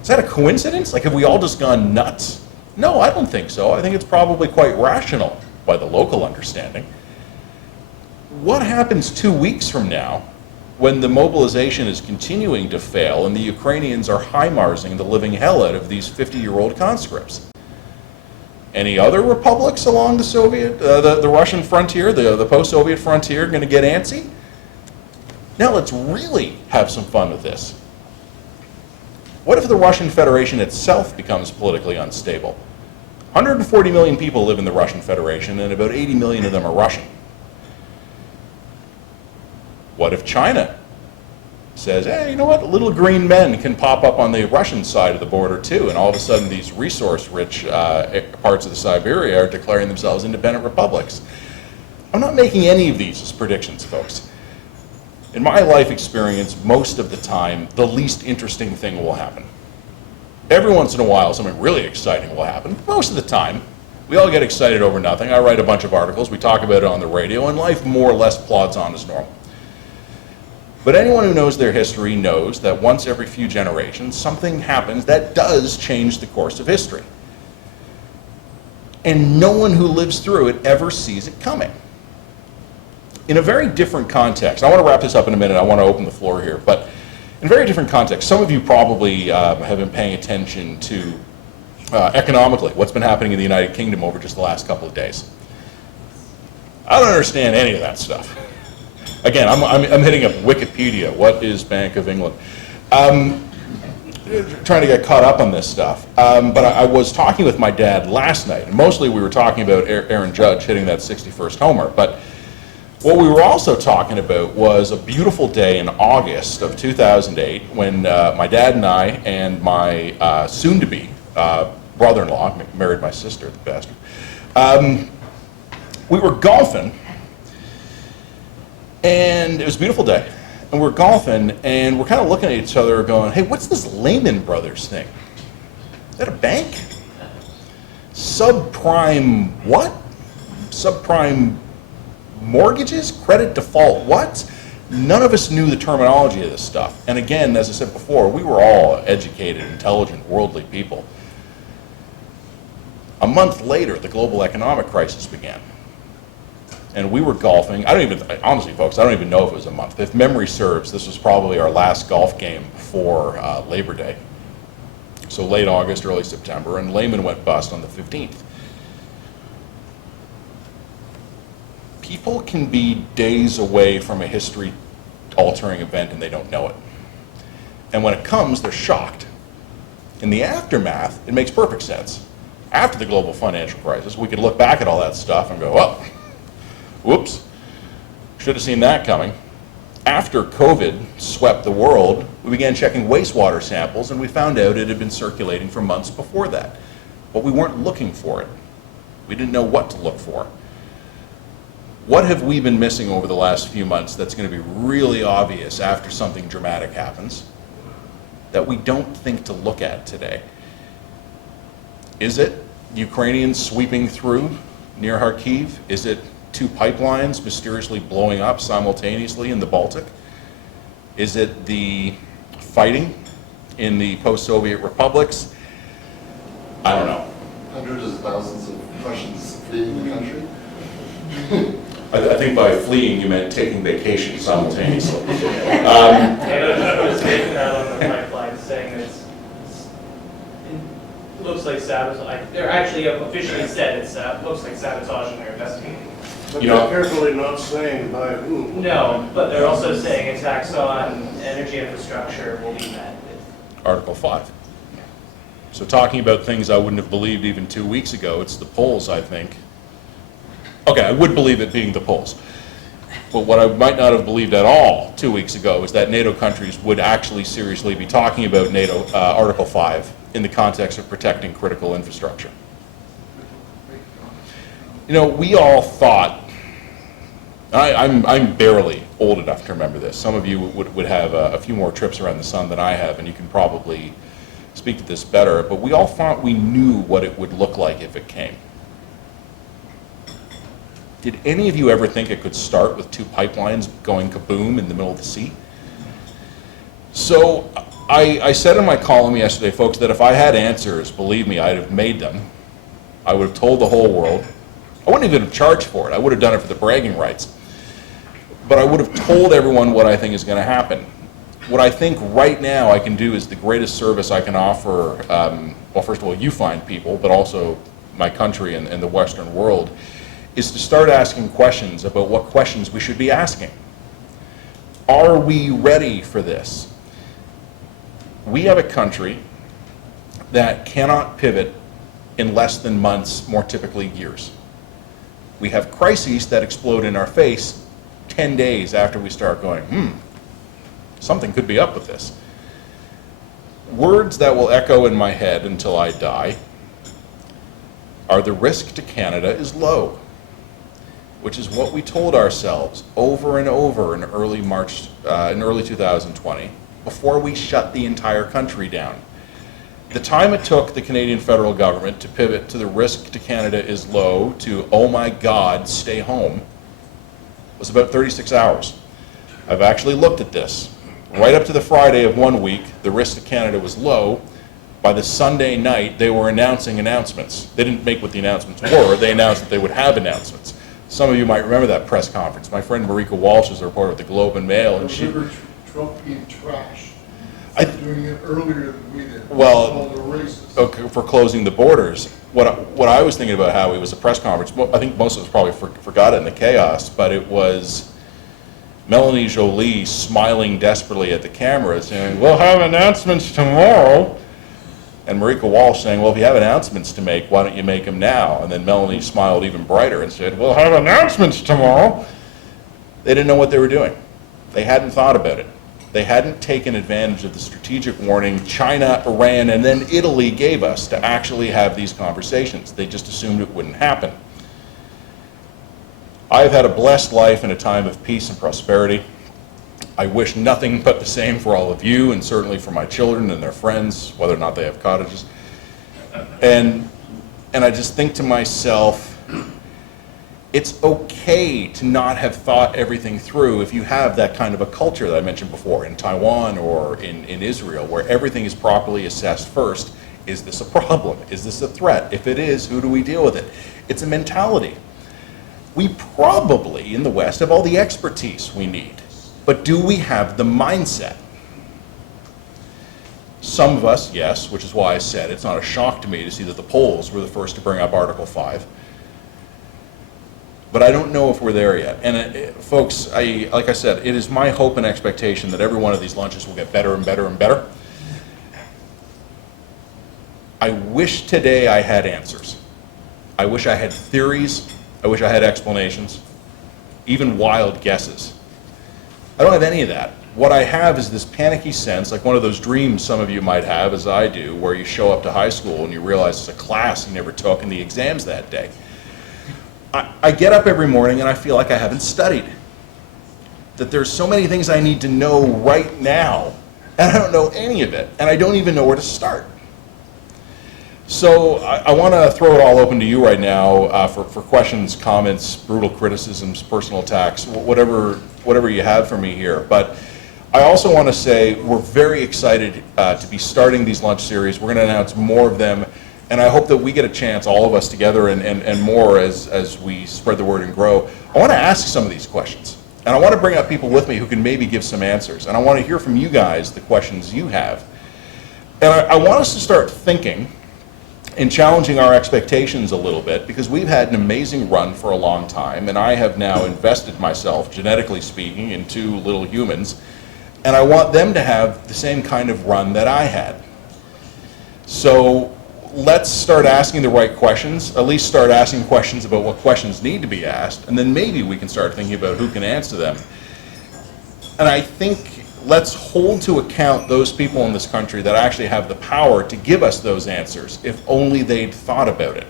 Is that a coincidence? Like, have we all just gone nuts? No, I don't think so. I think it's probably quite rational by the local understanding. What happens 2 weeks from now when the mobilization is continuing to fail and the Ukrainians are HIMARSing the living hell out of these 50-year-old conscripts? Any other republics along the Soviet, the Russian frontier, the post-Soviet frontier, going to get antsy? Now let's really have some fun with this. What if the Russian Federation itself becomes politically unstable? 140 million people live in the Russian Federation, and about 80 million of them are Russian. What if China says, hey, you know what, little green men can pop up on the Russian side of the border too, and all of a sudden these resource-rich parts of the Siberia are declaring themselves independent republics? I'm not making any of these as predictions, folks. In my life experience, most of the time, the least interesting thing will happen. Every once in a while, something really exciting will happen. Most of the time, we all get excited over nothing. I write a bunch of articles, we talk about it on the radio, and life more or less plods on as normal. But anyone who knows their history knows that once every few generations, something happens that does change the course of history. And no one who lives through it ever sees it coming. In a very different context, I want to wrap this up in a minute, I want to open the floor here, but in very different contexts. Some of you probably have been paying attention to economically what's been happening in the United Kingdom over just the last couple of days. I don't understand any of that stuff. Again, I'm hitting up Wikipedia. What is Bank of England? Trying to get caught up on this stuff. But I was talking with my dad last night, and mostly we were talking about Aaron Judge hitting that 61st homer. But what we were also talking about was a beautiful day in August of 2008 when my dad and I and my soon-to-be brother-in-law, married my sister, the bastard, we were golfing, and it was a beautiful day. And we're golfing, and we're kind of looking at each other going, hey, what's this Lehman Brothers thing? Is that a bank? Subprime what? Subprime mortgages? Credit default what? None of us knew the terminology of this stuff. And again, as I said before, we were all educated, intelligent, worldly people. A month later, the global economic crisis began. And we were golfing. Honestly, folks, I don't even know if it was a month. If memory serves, this was probably our last golf game before Labor Day. So late August, early September, and Lehman went bust on the 15th. People can be days away from a history-altering event and they don't know it. And when it comes, they're shocked. In the aftermath, it makes perfect sense. After the global financial crisis, we could look back at all that stuff and go, well, whoops, should have seen that coming. After COVID swept the world, we began checking wastewater samples and we found out it had been circulating for months before that. But we weren't looking for it. We didn't know what to look for. What have we been missing over the last few months that's going to be really obvious after something dramatic happens that we don't think to look at today? Is it Ukrainians sweeping through near Kharkiv? Is it 2 pipelines mysteriously blowing up simultaneously in the Baltic? Is it the fighting in the post-Soviet republics? I don't know. Hundreds of thousands of Russians fleeing the country. I think by fleeing you meant taking vacation simultaneously. I was taking that on the pipeline, saying it looks like sabotage. They're actually officially said it looks like sabotage and they're investigating. But You know- they're carefully not saying by whom. No, but they're also saying attacks on energy infrastructure will be met. Article 5. So talking about things I wouldn't have believed even 2 weeks ago, it's the polls, I think. Okay, I would believe it being the polls. But what I might not have believed at all 2 weeks ago is that NATO countries would actually seriously be talking about NATO Article 5 in the context of protecting critical infrastructure. You know, we all thought, I'm barely old enough to remember this. Some of you would have a few more trips around the sun than I have, and you can probably speak to this better, but we all thought we knew what it would look like if it came. Did any of you ever think it could start with 2 pipelines going kaboom in the middle of the sea? So I said in my column yesterday, folks, that if I had answers, believe me, I'd have made them. I would have told the whole world. I wouldn't even have charged for it. I would have done it for the bragging rights. But I would have told everyone what I think is going to happen. What I think right now I can do is the greatest service I can offer, well, first of all, you fine people, but also my country and the Western world, is to start asking questions about what questions we should be asking. Are we ready for this? We have a country that cannot pivot in less than months, more typically years. We have crises that explode in our face 10 days after we start going, something could be up with this. Words that will echo in my head until I die are the risk to Canada is low, which is what we told ourselves over and over in early 2020, before we shut the entire country down. The time it took the Canadian federal government to pivot to the risk to Canada is low to, oh my God, stay home, was about 36 hours. I've actually looked at this. Right up to the Friday of 1 week, the risk to Canada was low. By the Sunday night, they were announcing announcements. They didn't make what the announcements were. They announced that they would have announcements. Some of you might remember that press conference. My friend Marika Walsh is a reporter at the Globe and Mail, and she... Trump being trashed. doing it earlier than we did. Well, All the races. Okay, for closing the borders. What I was thinking about, Howie, was a press conference. Well, I think most of us probably forgot it in the chaos, but it was Melanie Joly smiling desperately at the camera saying, "We'll have announcements tomorrow." And Marika Walsh saying, "Well, if you have announcements to make, why don't you make them now?" And then Melanie smiled even brighter and said, "We'll have announcements tomorrow." They didn't know what they were doing. They hadn't thought about it. They hadn't taken advantage of the strategic warning China, Iran, and then Italy gave us to actually have these conversations. They just assumed it wouldn't happen. I've had a blessed life in a time of peace and prosperity. I wish nothing but the same for all of you, and certainly for my children and their friends, whether or not they have cottages. And I just think to myself, it's okay to not have thought everything through if you have that kind of a culture that I mentioned before in Taiwan or in Israel, where everything is properly assessed first. Is this a problem? Is this a threat? If it is, who do we deal with it? It's a mentality. We probably, in the West, have all the expertise we need, but do we have the mindset? Some of us, yes, which is why I said it's not a shock to me to see that the Poles were the first to bring up Article 5. But I don't know if we're there yet. And folks, like I said, it is my hope and expectation that every one of these lunches will get better and better and better. I wish today I had answers. I wish I had theories. I wish I had explanations, even wild guesses. I don't have any of that. What I have is this panicky sense, like one of those dreams some of you might have, as I do, where you show up to high school and you realize it's a class you never took in the exams that day. I get up every morning and I feel like I haven't studied. That there's so many things I need to know right now, and I don't know any of it, and I don't even know where to start. So I want to throw it all open to you right now for questions, comments, brutal criticisms, personal attacks, whatever you have for me here. But I also want to say we're very excited to be starting these lunch series. We're going to announce more of them. And I hope that we get a chance, all of us together and more as we spread the word and grow. I want to ask some of these questions. And I want to bring up people with me who can maybe give some answers. And I want to hear from you guys the questions you have. And I want us to start thinking and challenging our expectations a little bit, because we've had an amazing run for a long time. And I have now invested myself, genetically speaking, in 2 little humans. And I want them to have the same kind of run that I had. So let's start asking the right questions, at least start asking questions about what questions need to be asked, and then maybe we can start thinking about who can answer them. And I think let's hold to account those people in this country that actually have the power to give us those answers, if only they'd thought about it.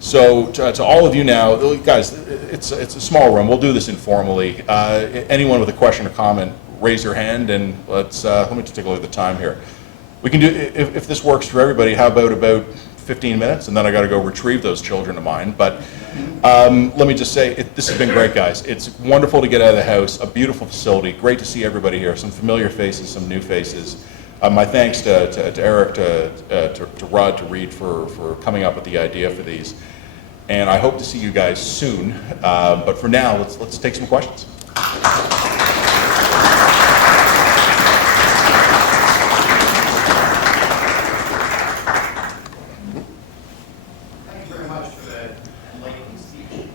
So to all of you now, guys, it's a small room. We'll do this informally. Anyone with a question or comment, raise your hand, and let me just take a look at the time here. We can do, if this works for everybody, how about 15 minutes, and then I got to go retrieve those children of mine. But let me just say, this has been great, guys. It's wonderful to get out of the house, a beautiful facility, great to see everybody here, some familiar faces, some new faces. My thanks to Eric, to Rod, to Reed for coming up with the idea for these. And I hope to see you guys soon. But for now, let's take some questions.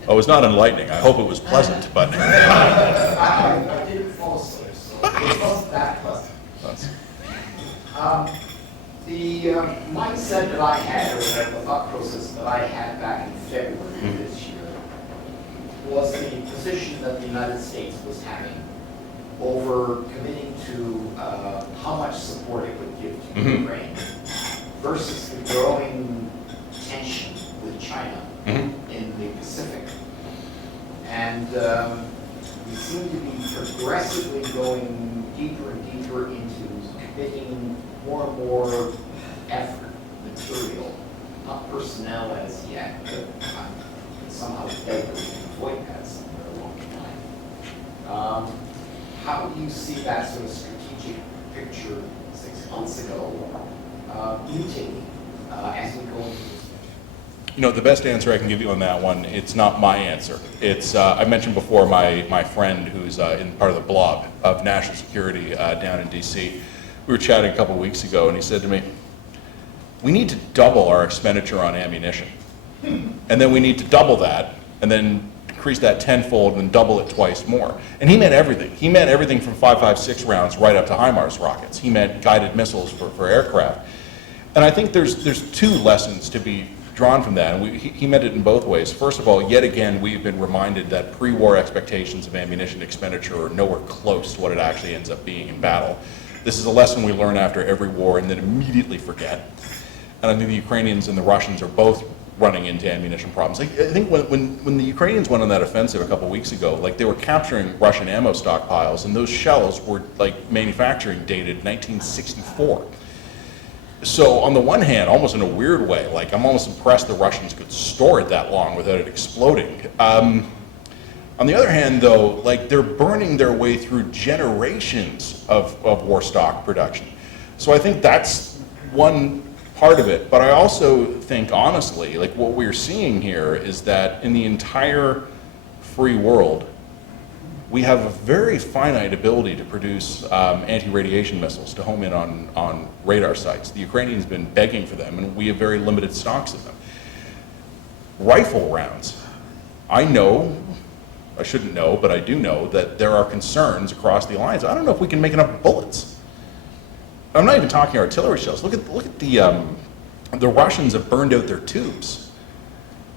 Oh, it was not enlightening. I hope it was pleasant, but... I didn't fall asleep, so it wasn't that pleasant. The mindset that I had, or the thought process that I had back in February of this year, was the position that the United States was having over committing to how much support it would give to Ukraine versus the growing tension with China in the Pacific. And we seem to be progressively going deeper and deeper into committing more and more effort, material, not personnel as yet, but somehow doubt that we can avoid that somewhere along the line. How do you see that sort of strategic picture 6 months ago mutating as we go into this? You know, the best answer I can give you on that one, it's not my answer. It's, I mentioned before my friend who's in part of the blob of national security down in D.C. we were chatting a couple weeks ago, and he said to me, we need to double our expenditure on ammunition. And then we need to double that, and then increase that tenfold, and double it twice more. And he meant everything. He meant everything from 5.56 rounds right up to HIMARS rockets. He meant guided missiles for aircraft. And I think there's two lessons to be drawn from that, and he meant it in both ways. First of all, yet again, we've been reminded that pre-war expectations of ammunition expenditure are nowhere close to what it actually ends up being in battle. This is a lesson we learn after every war and then immediately forget. And I think the Ukrainians and the Russians are both running into ammunition problems. I think when the Ukrainians went on that offensive a couple weeks ago, like they were capturing Russian ammo stockpiles, and those shells were like manufacturing dated 1964. So on the one hand, almost in a weird way, like I'm almost impressed the Russians could store it that long without it exploding. On the other hand, though, like they're burning their way through generations of war stock production. So I think that's one part of it. But I also think, honestly, like what we're seeing here is that in the entire free world, we have a very finite ability to produce anti-radiation missiles to home in on radar sites. The Ukrainians have been begging for them, and we have very limited stocks of them. Rifle rounds. I shouldn't know, but I do know that there are concerns across the alliance. I don't know if we can make enough bullets. I'm not even talking artillery shells. Look at the Russians have burned out their tubes.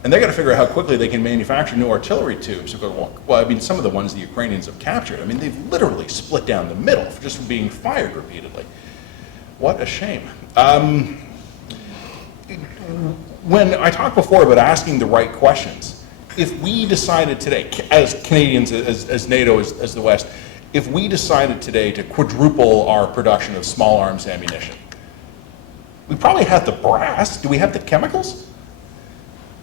And they got to figure out how quickly they can manufacture new artillery tubes. Well, I mean, some of the ones the Ukrainians have captured, I mean, they've literally split down the middle just from being fired repeatedly. What a shame. When I talked before about asking the right questions, if we decided today, as Canadians, as NATO, as the West, if we decided today to quadruple our production of small arms ammunition, we probably have the brass. Do we have the chemicals?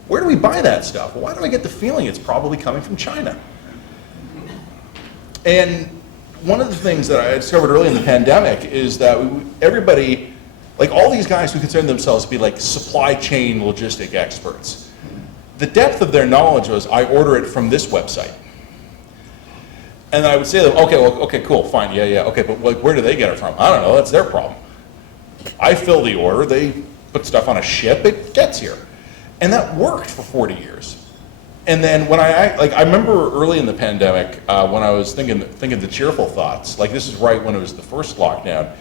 Where do we buy that stuff? Why do I get the feeling it's probably coming from China? And one of the things that I discovered early in the pandemic is that everybody, like all these guys who consider themselves to be like supply chain logistic experts, the depth of their knowledge was, I order it from this website. And I would say to them, okay, cool, fine, yeah, okay, but like, where do they get it from? I don't know, that's their problem. I fill the order, they put stuff on a ship, it gets here. And that worked for 40 years. And then when I remember early in the pandemic, when I was thinking the cheerful thoughts, like this is right when it was the first lockdown,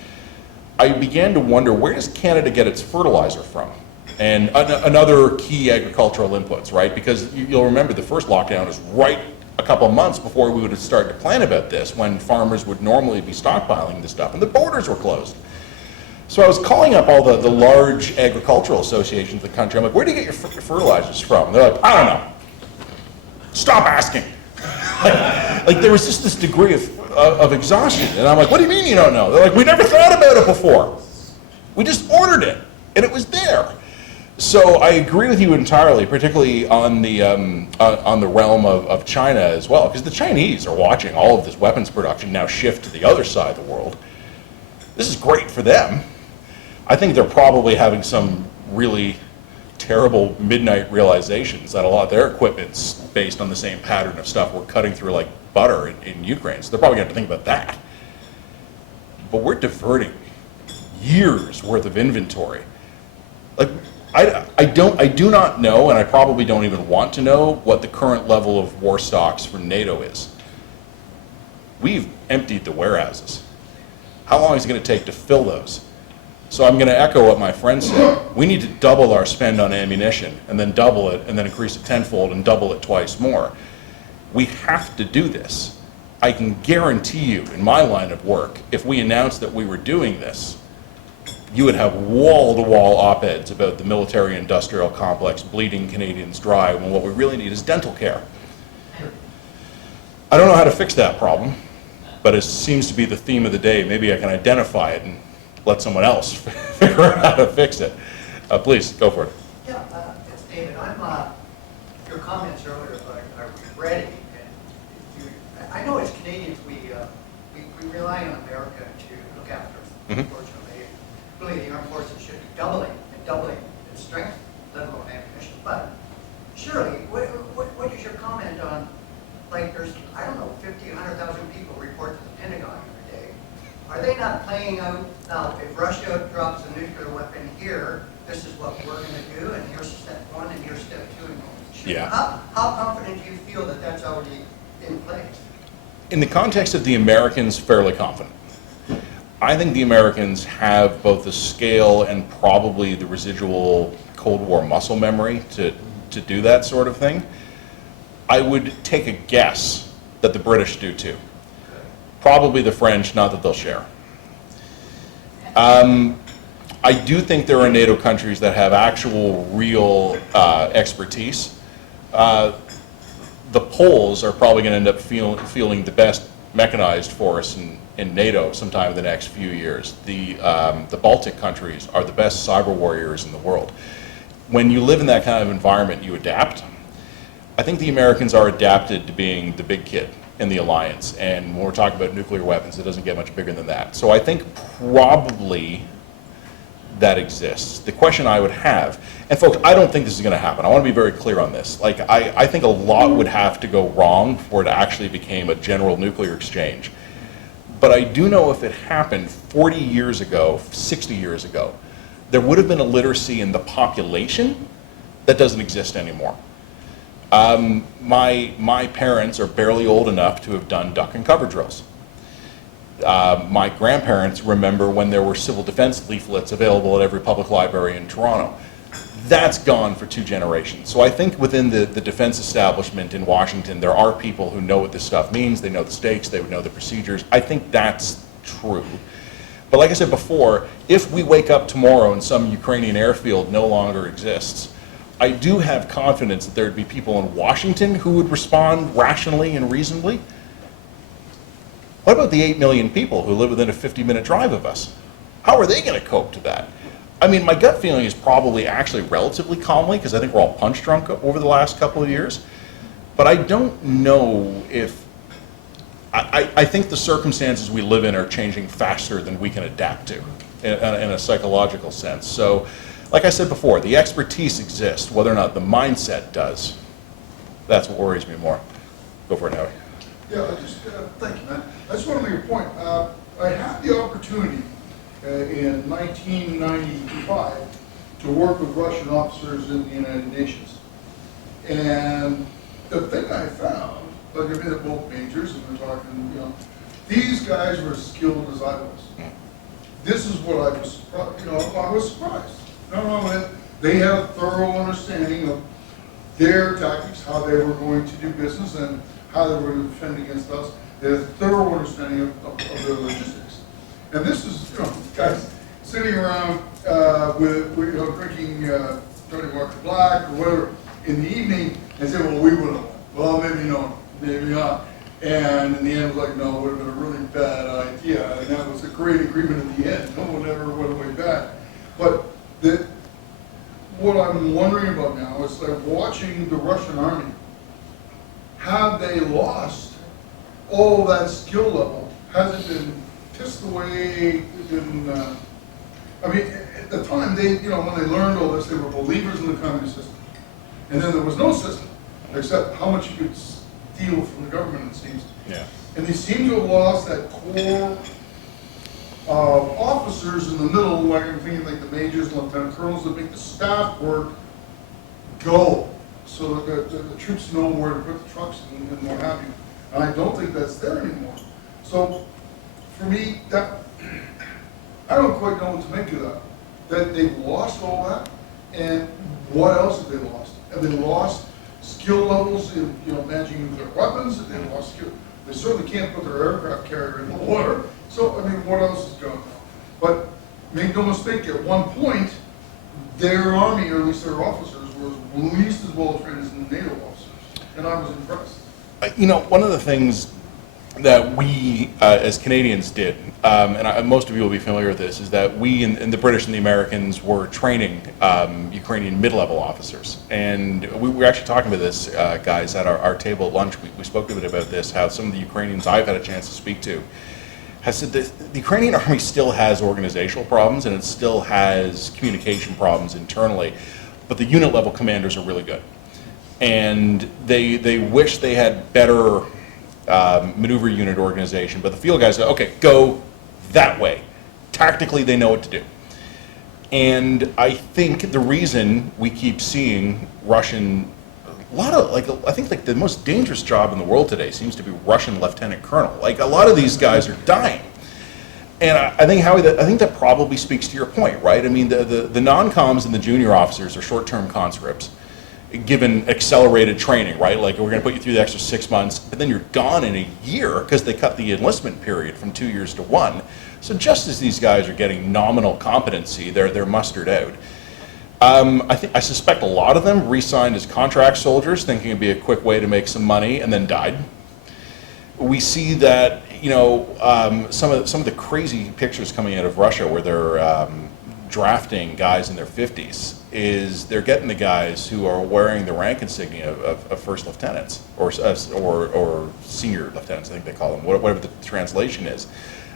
I began to wonder, where does Canada get its fertilizer from? And another key agricultural inputs, right? Because you'll remember the first lockdown was right a couple months before we would have started to plan about this, when farmers would normally be stockpiling this stuff and the borders were closed. So I was calling up all the large agricultural associations of the country. I'm like, where do you get your fertilizers from? And they're like, I don't know. Stop asking. like there was just this degree of exhaustion. And I'm like, what do you mean you don't know? They're like, we never thought about it before. We just ordered it, and it was there. So I agree with you entirely, particularly on the realm of China as well, because the Chinese are watching all of this weapons production now shift to the other side of the world. This is great for them. I think they're probably having some really terrible midnight realizations that a lot of their equipment's based on the same pattern of stuff we're cutting through like butter in Ukraine. So they're probably going to think about that. But we're diverting years worth of inventory. Like I do not know, and I probably don't even want to know, what the current level of war stocks for NATO is. We've emptied the warehouses. How long is it going to take to fill those? So I'm going to echo what my friend said. We need to double our spend on ammunition, and then double it, and then increase it tenfold, and double it twice more. We have to do this. I can guarantee you, in my line of work, if we announced that we were doing this, you would have wall-to-wall op-eds about the military-industrial complex bleeding Canadians dry, when what we really need is dental care. I don't know how to fix that problem, but it seems to be the theme of the day. Maybe I can identify it and let someone else figure out how to fix it. Please, go for it. Yeah, it's David. Your comments earlier are ready. I know as Canadians, we rely on America to look after us. Unfortunately, really the armed forces should be doubling in strength, let alone ammunition. But surely, what is your comment on, like, there's, I don't know, 50, 100,000 people report to the Pentagon every day. Are they not playing out now earlier, this is what we're going to do, and here's step one, and here's step two, and Yeah. how confident do you feel that that's already in place? In the context of the Americans, fairly confident. I think the Americans have both the scale and probably the residual Cold War muscle memory to do that sort of thing. I would take a guess that the British do too. Probably the French, not that they'll share. I do think there are NATO countries that have actual, real expertise. The Poles are probably going to end up feeling the best mechanized force in NATO sometime in the next few years. The Baltic countries are the best cyber warriors in the world. When you live in that kind of environment, you adapt. I think the Americans are adapted to being the big kid in the alliance, and when we're talking about nuclear weapons, it doesn't get much bigger than that. So I think probably that exists. The question I would have, and folks, I don't think this is going to happen. I want to be very clear on this. Like, I think a lot would have to go wrong before it actually became a general nuclear exchange. But I do know if it happened 40 years ago, 60 years ago, there would have been a literacy in the population that doesn't exist anymore. My parents are barely old enough to have done duck and cover drills. My grandparents remember when there were civil defense leaflets available at every public library in Toronto. That's gone for 2 generations. So I think within the defense establishment in Washington, there are people who know what this stuff means, they know the stakes, they would know the procedures. I think that's true. But like I said before, if we wake up tomorrow and some Ukrainian airfield no longer exists, I do have confidence that there would be people in Washington who would respond rationally and reasonably. What about the 8 million people who live within a 50-minute drive of us? How are they going to cope to that? I mean, my gut feeling is probably actually relatively calmly, because I think we're all punch drunk over the last couple of years. But I don't know if, I think the circumstances we live in are changing faster than we can adapt to in a psychological sense. So, like I said before, the expertise exists. Whether or not the mindset does, that's what worries me more. Go for it, Howie. Yeah, thank you, man. I just want to make a point. I had the opportunity in 1995 to work with Russian officers in the United Nations. And the thing I found, like, I mean, they're both majors, and we're talking, you know, these guys were as skilled as I was. This is what I was, you know, I was surprised. No, they had a thorough understanding of their tactics, how they were going to do business, and how they were going to defend against us. They had a thorough understanding of their logistics. And this is, you know, guys sitting around with you know, drinking Johnny Walker Black or whatever in the evening and say, well, we would have won. Well, maybe no, maybe not. And in the end, it was like, no, it would have been a really bad idea. And that was a great agreement at the end. No one ever went away bad. But what I'm wondering about now is like watching the Russian army. Have they lost all that skill level? Has it been pissed away? I mean, at the time, they, you know, when they learned all this, they were believers in the communist system. And then there was no system, except how much you could steal from the government, it seems. Yeah. And they seem to have lost that core of officers in the middle, like I'm thinking like the majors, lieutenant colonels, that make the staff work go, so that the troops know where to put the trucks and what have you. And I don't think that's there anymore. So for me, that I don't quite know what to make of that. That they've lost all that, and what else have they lost? Have they lost skill levels in, you know, managing nuclear weapons? Have they lost skill? They certainly can't put their aircraft carrier in the water. So, I mean, what else is going on? But make no mistake, at one point, their army, or at least their officers, were at least as well trained as the NATO officers. And I was impressed. You know, one of the things that we, as Canadians, did, and most of you will be familiar with this, is that we and the British and the Americans were training Ukrainian mid-level officers. And we were actually talking about this, guys, at our table at lunch. We spoke a bit about this, how some of the Ukrainians I've had a chance to speak to has said that the Ukrainian army still has organizational problems and it still has communication problems internally, but the unit level commanders are really good. And they wish they had better maneuver unit organization, but the field guys say, okay, go that way. Tactically, they know what to do. And I think the reason we keep seeing Russian, I think like the most dangerous job in the world today seems to be Russian lieutenant colonel. Like a lot of these guys are dying. And I think, Howie, I think that probably speaks to your point, right? I mean, the non-coms and the junior officers are short-term conscripts given accelerated training, right? Like we're going to put you through the extra 6 months, but then you're gone in a year because they cut the enlistment period from 2 years to 1. So just as these guys are getting nominal competency, they're mustered out. I suspect a lot of them re-signed as contract soldiers, thinking it'd be a quick way to make some money, and then died. We see that, you know, some of the crazy pictures coming out of Russia where they're drafting guys in their 50s is they're getting the guys who are wearing the rank insignia of first lieutenants or senior lieutenants, I think they call them, whatever the translation is.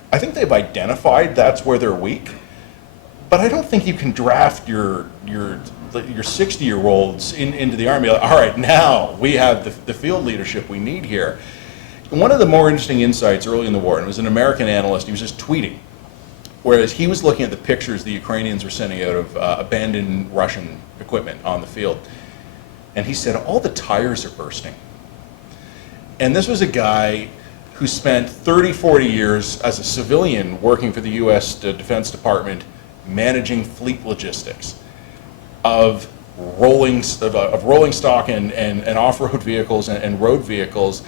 I think they've identified that's where they're weak, but I don't think you can draft your 60-year-olds into the Army. Like, all right, now we have the field leadership we need here. One of the more interesting insights early in the war, and it was an American analyst, he was just tweeting, whereas he was looking at the pictures the Ukrainians were sending out of abandoned Russian equipment on the field. And he said, all the tires are bursting. And this was a guy who spent 30, 40 years as a civilian working for the US Defense Department, managing fleet logistics of rolling stock and off-road vehicles and road vehicles.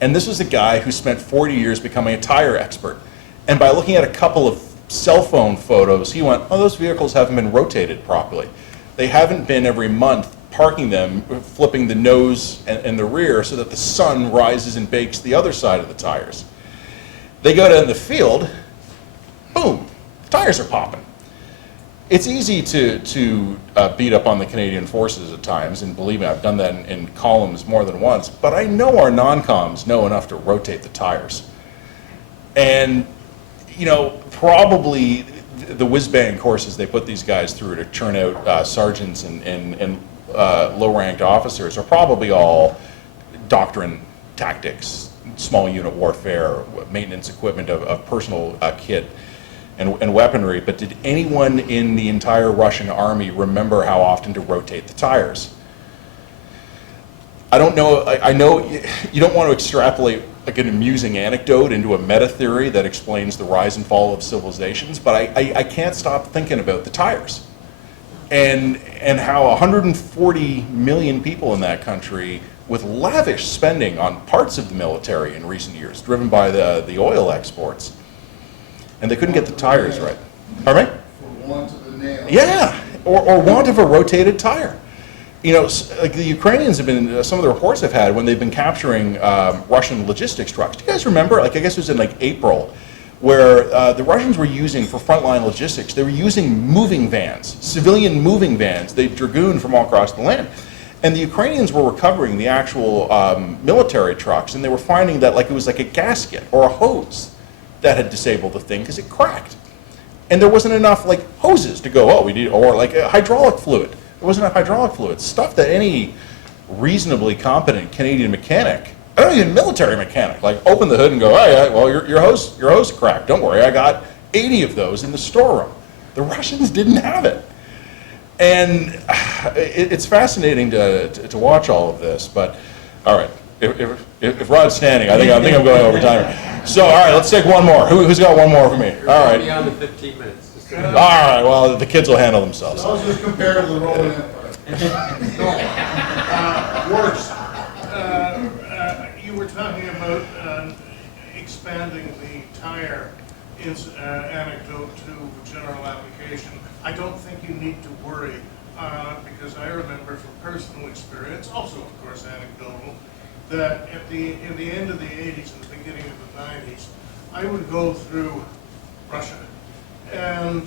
And this was a guy who spent 40 years becoming a tire expert. And by looking at a couple of cell phone photos, he went, oh, those vehicles haven't been rotated properly. They haven't been every month parking them, flipping the nose and the rear so that the sun rises and bakes the other side of the tires. They go down the field, boom, tires are popping. It's easy to beat up on the Canadian forces at times, and believe me, I've done that in columns more than once, but I know our non-coms know enough to rotate the tires. And, you know, probably the whiz-bang courses they put these guys through to churn out sergeants and low-ranked officers are probably all doctrine, tactics, small unit warfare, maintenance equipment of personal kit and weaponry. But did anyone in the entire Russian army remember how often to rotate the tires? I don't know. I know you don't want to extrapolate like an amusing anecdote into a meta theory that explains the rise and fall of civilizations, but I can't stop thinking about the tires and how 140 million people in that country, with lavish spending on parts of the military in recent years, driven by the oil exports, and they couldn't get the tires right. Pardon me? For want of a nail. Yeah, or want of a rotated tire. You know, like the Ukrainians have been, some of the reports I've had when they've been capturing Russian logistics trucks. Do you guys remember, like I guess it was in like April, where the Russians were using, for frontline logistics, they were using moving vans, civilian moving vans. They dragooned from all across the land. And the Ukrainians were recovering the actual military trucks, and they were finding that like it was like a gasket or a hose that had disabled the thing because it cracked. And there wasn't enough like hoses to go, oh, we need, or like a hydraulic fluid. There wasn't enough hydraulic fluid. Stuff that any reasonably competent Canadian mechanic, I don't even military mechanic, like open the hood and go, oh yeah, well your hose cracked. Don't worry, I got 80 of those in the storeroom. The Russians didn't have it. And it's fascinating to watch all of this, but all right. If Rod's standing, I think I'm going over time. So, all right, let's take one more. Who's got one more for me? All right. Beyond the 15 minutes. All right, well, the kids will handle themselves. I'll just compare to the Roman Empire. Worse. You were talking about expanding the tire anecdote to general application. I don't think you need to worry because I remember from personal experience, also of course anecdotal, that in the end of the 80s and the beginning of the 90s, I would go through Russia and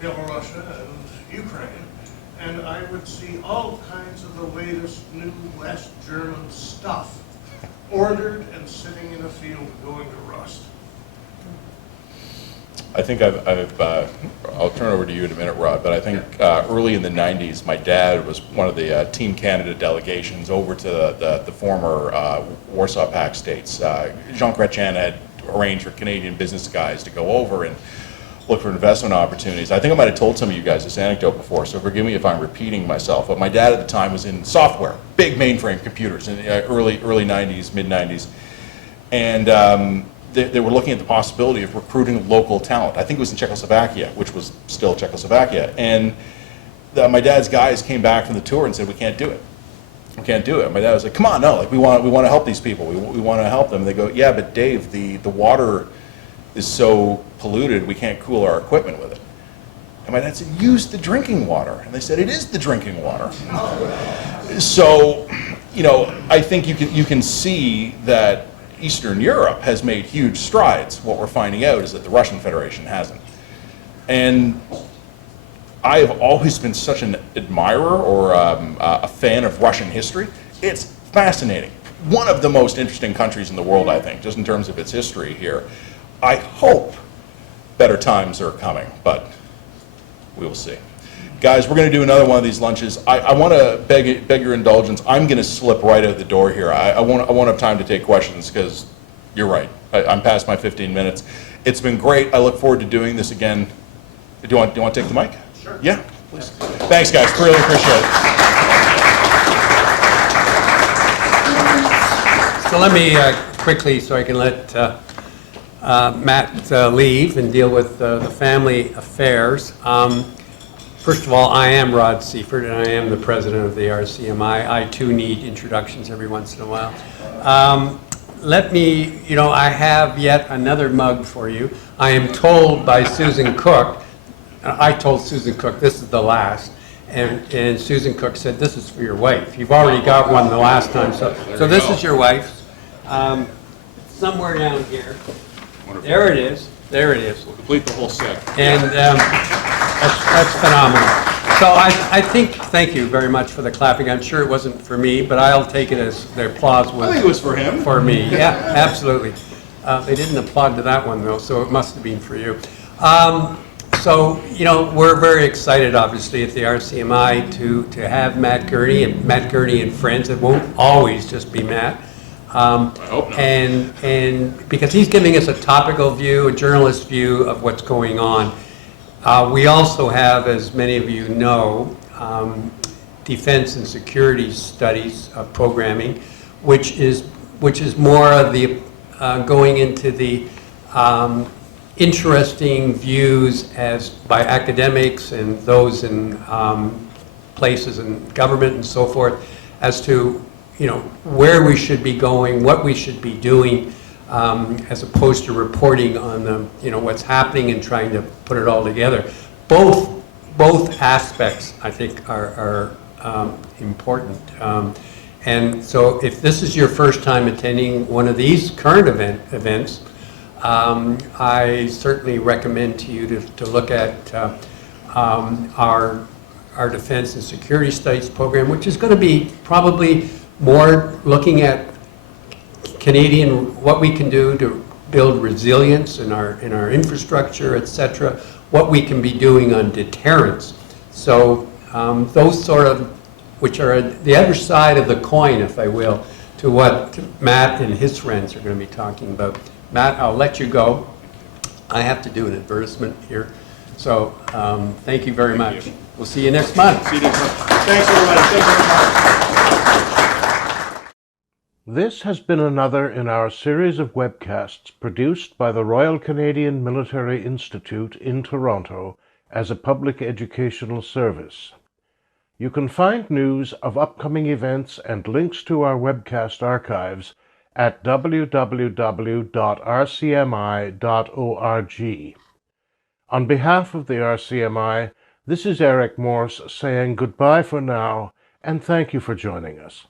Belarus and Ukraine, and I would see all kinds of the latest new West German stuff ordered and sitting in a field going to rust. I think I'll turn over to you in a minute, Rod, but I think early in the 90s, my dad was one of the Team Canada delegations over to the former Warsaw Pact states. Jean Chrétien had arranged for Canadian business guys to go over, and look for investment opportunities. I think I might have told some of you guys this anecdote before, so forgive me if I'm repeating myself, but my dad at the time was in software, big mainframe computers in the early 90s, mid 90s, and they were looking at the possibility of recruiting local talent. I think it was in Czechoslovakia, which was still Czechoslovakia, and my dad's guys came back from the tour and said, we can't do it. We can't do it. My dad was like, come on, no, like we want to help these people. We want to help them. And they go, yeah, but Dave, the water is so polluted, we can't cool our equipment with it. And my dad said, use the drinking water. And they said, it is the drinking water. So, you know, I think you can see that Eastern Europe has made huge strides. What we're finding out is that the Russian Federation hasn't. And I have always been such an admirer or a fan of Russian history. It's fascinating. One of the most interesting countries in the world, I think, just in terms of its history here. I hope better times are coming, but we will see. Guys, we're going to do another one of these lunches. I want to beg your indulgence. I'm going to slip right out the door here. I won't have time to take questions because you're right. I'm past my 15 minutes. It's been great. I look forward to doing this again. Do you want to take the mic? Sure. Yeah, please. Thanks, guys. Really appreciate it. So let me quickly, so I can let Matt leave and deal with the family affairs. First of all, I am Rod Seifert, and I am the president of the RCMI. I too need introductions every once in a while. Let me, I have yet another mug for you. I am told by Susan Cook, I told Susan Cook this is the last, and Susan Cook said this is for your wife. You've already got one the last time, so this is your wife's. Somewhere down here. Wonderful. There it is. There it is. We'll complete the whole set. And that's phenomenal. So I think, thank you very much for the clapping. I'm sure it wasn't for me, but I'll take it as the applause was. I think it was for him. For me, yeah, absolutely. They didn't applaud to that one though, so it must have been for you. So, we're very excited, obviously, at the RCMI to have Matt Gurney and friends. It won't always just be Matt. I hope not. And because he's giving us a topical view, a journalist view of what's going on. We also have, as many of you know, defense and security studies programming, which is more of the going into the interesting views as by academics and those in places in government and so forth as to where we should be going, what we should be doing, as opposed to reporting on the, what's happening and trying to put it all together. Both aspects, I think, are important. And so if this is your first time attending one of these current events, I certainly recommend to you to look at our Defense and Security Studies program, which is going to be probably more looking at what we can do to build resilience in our infrastructure, etc. What we can be doing on deterrence. So those sort of, which are the other side of the coin, if I will, to what Matt and his friends are going to be talking about. Matt, I'll let you go. I have to do an advertisement here. So thank you very much. We'll see you next month. See you next month. Thanks, everybody. Thanks very much. This has been another in our series of webcasts produced by the Royal Canadian Military Institute in Toronto as a public educational service. You can find news of upcoming events and links to our webcast archives at www.rcmi.org. On behalf of the RCMI, this is Eric Morse saying goodbye for now, and thank you for joining us.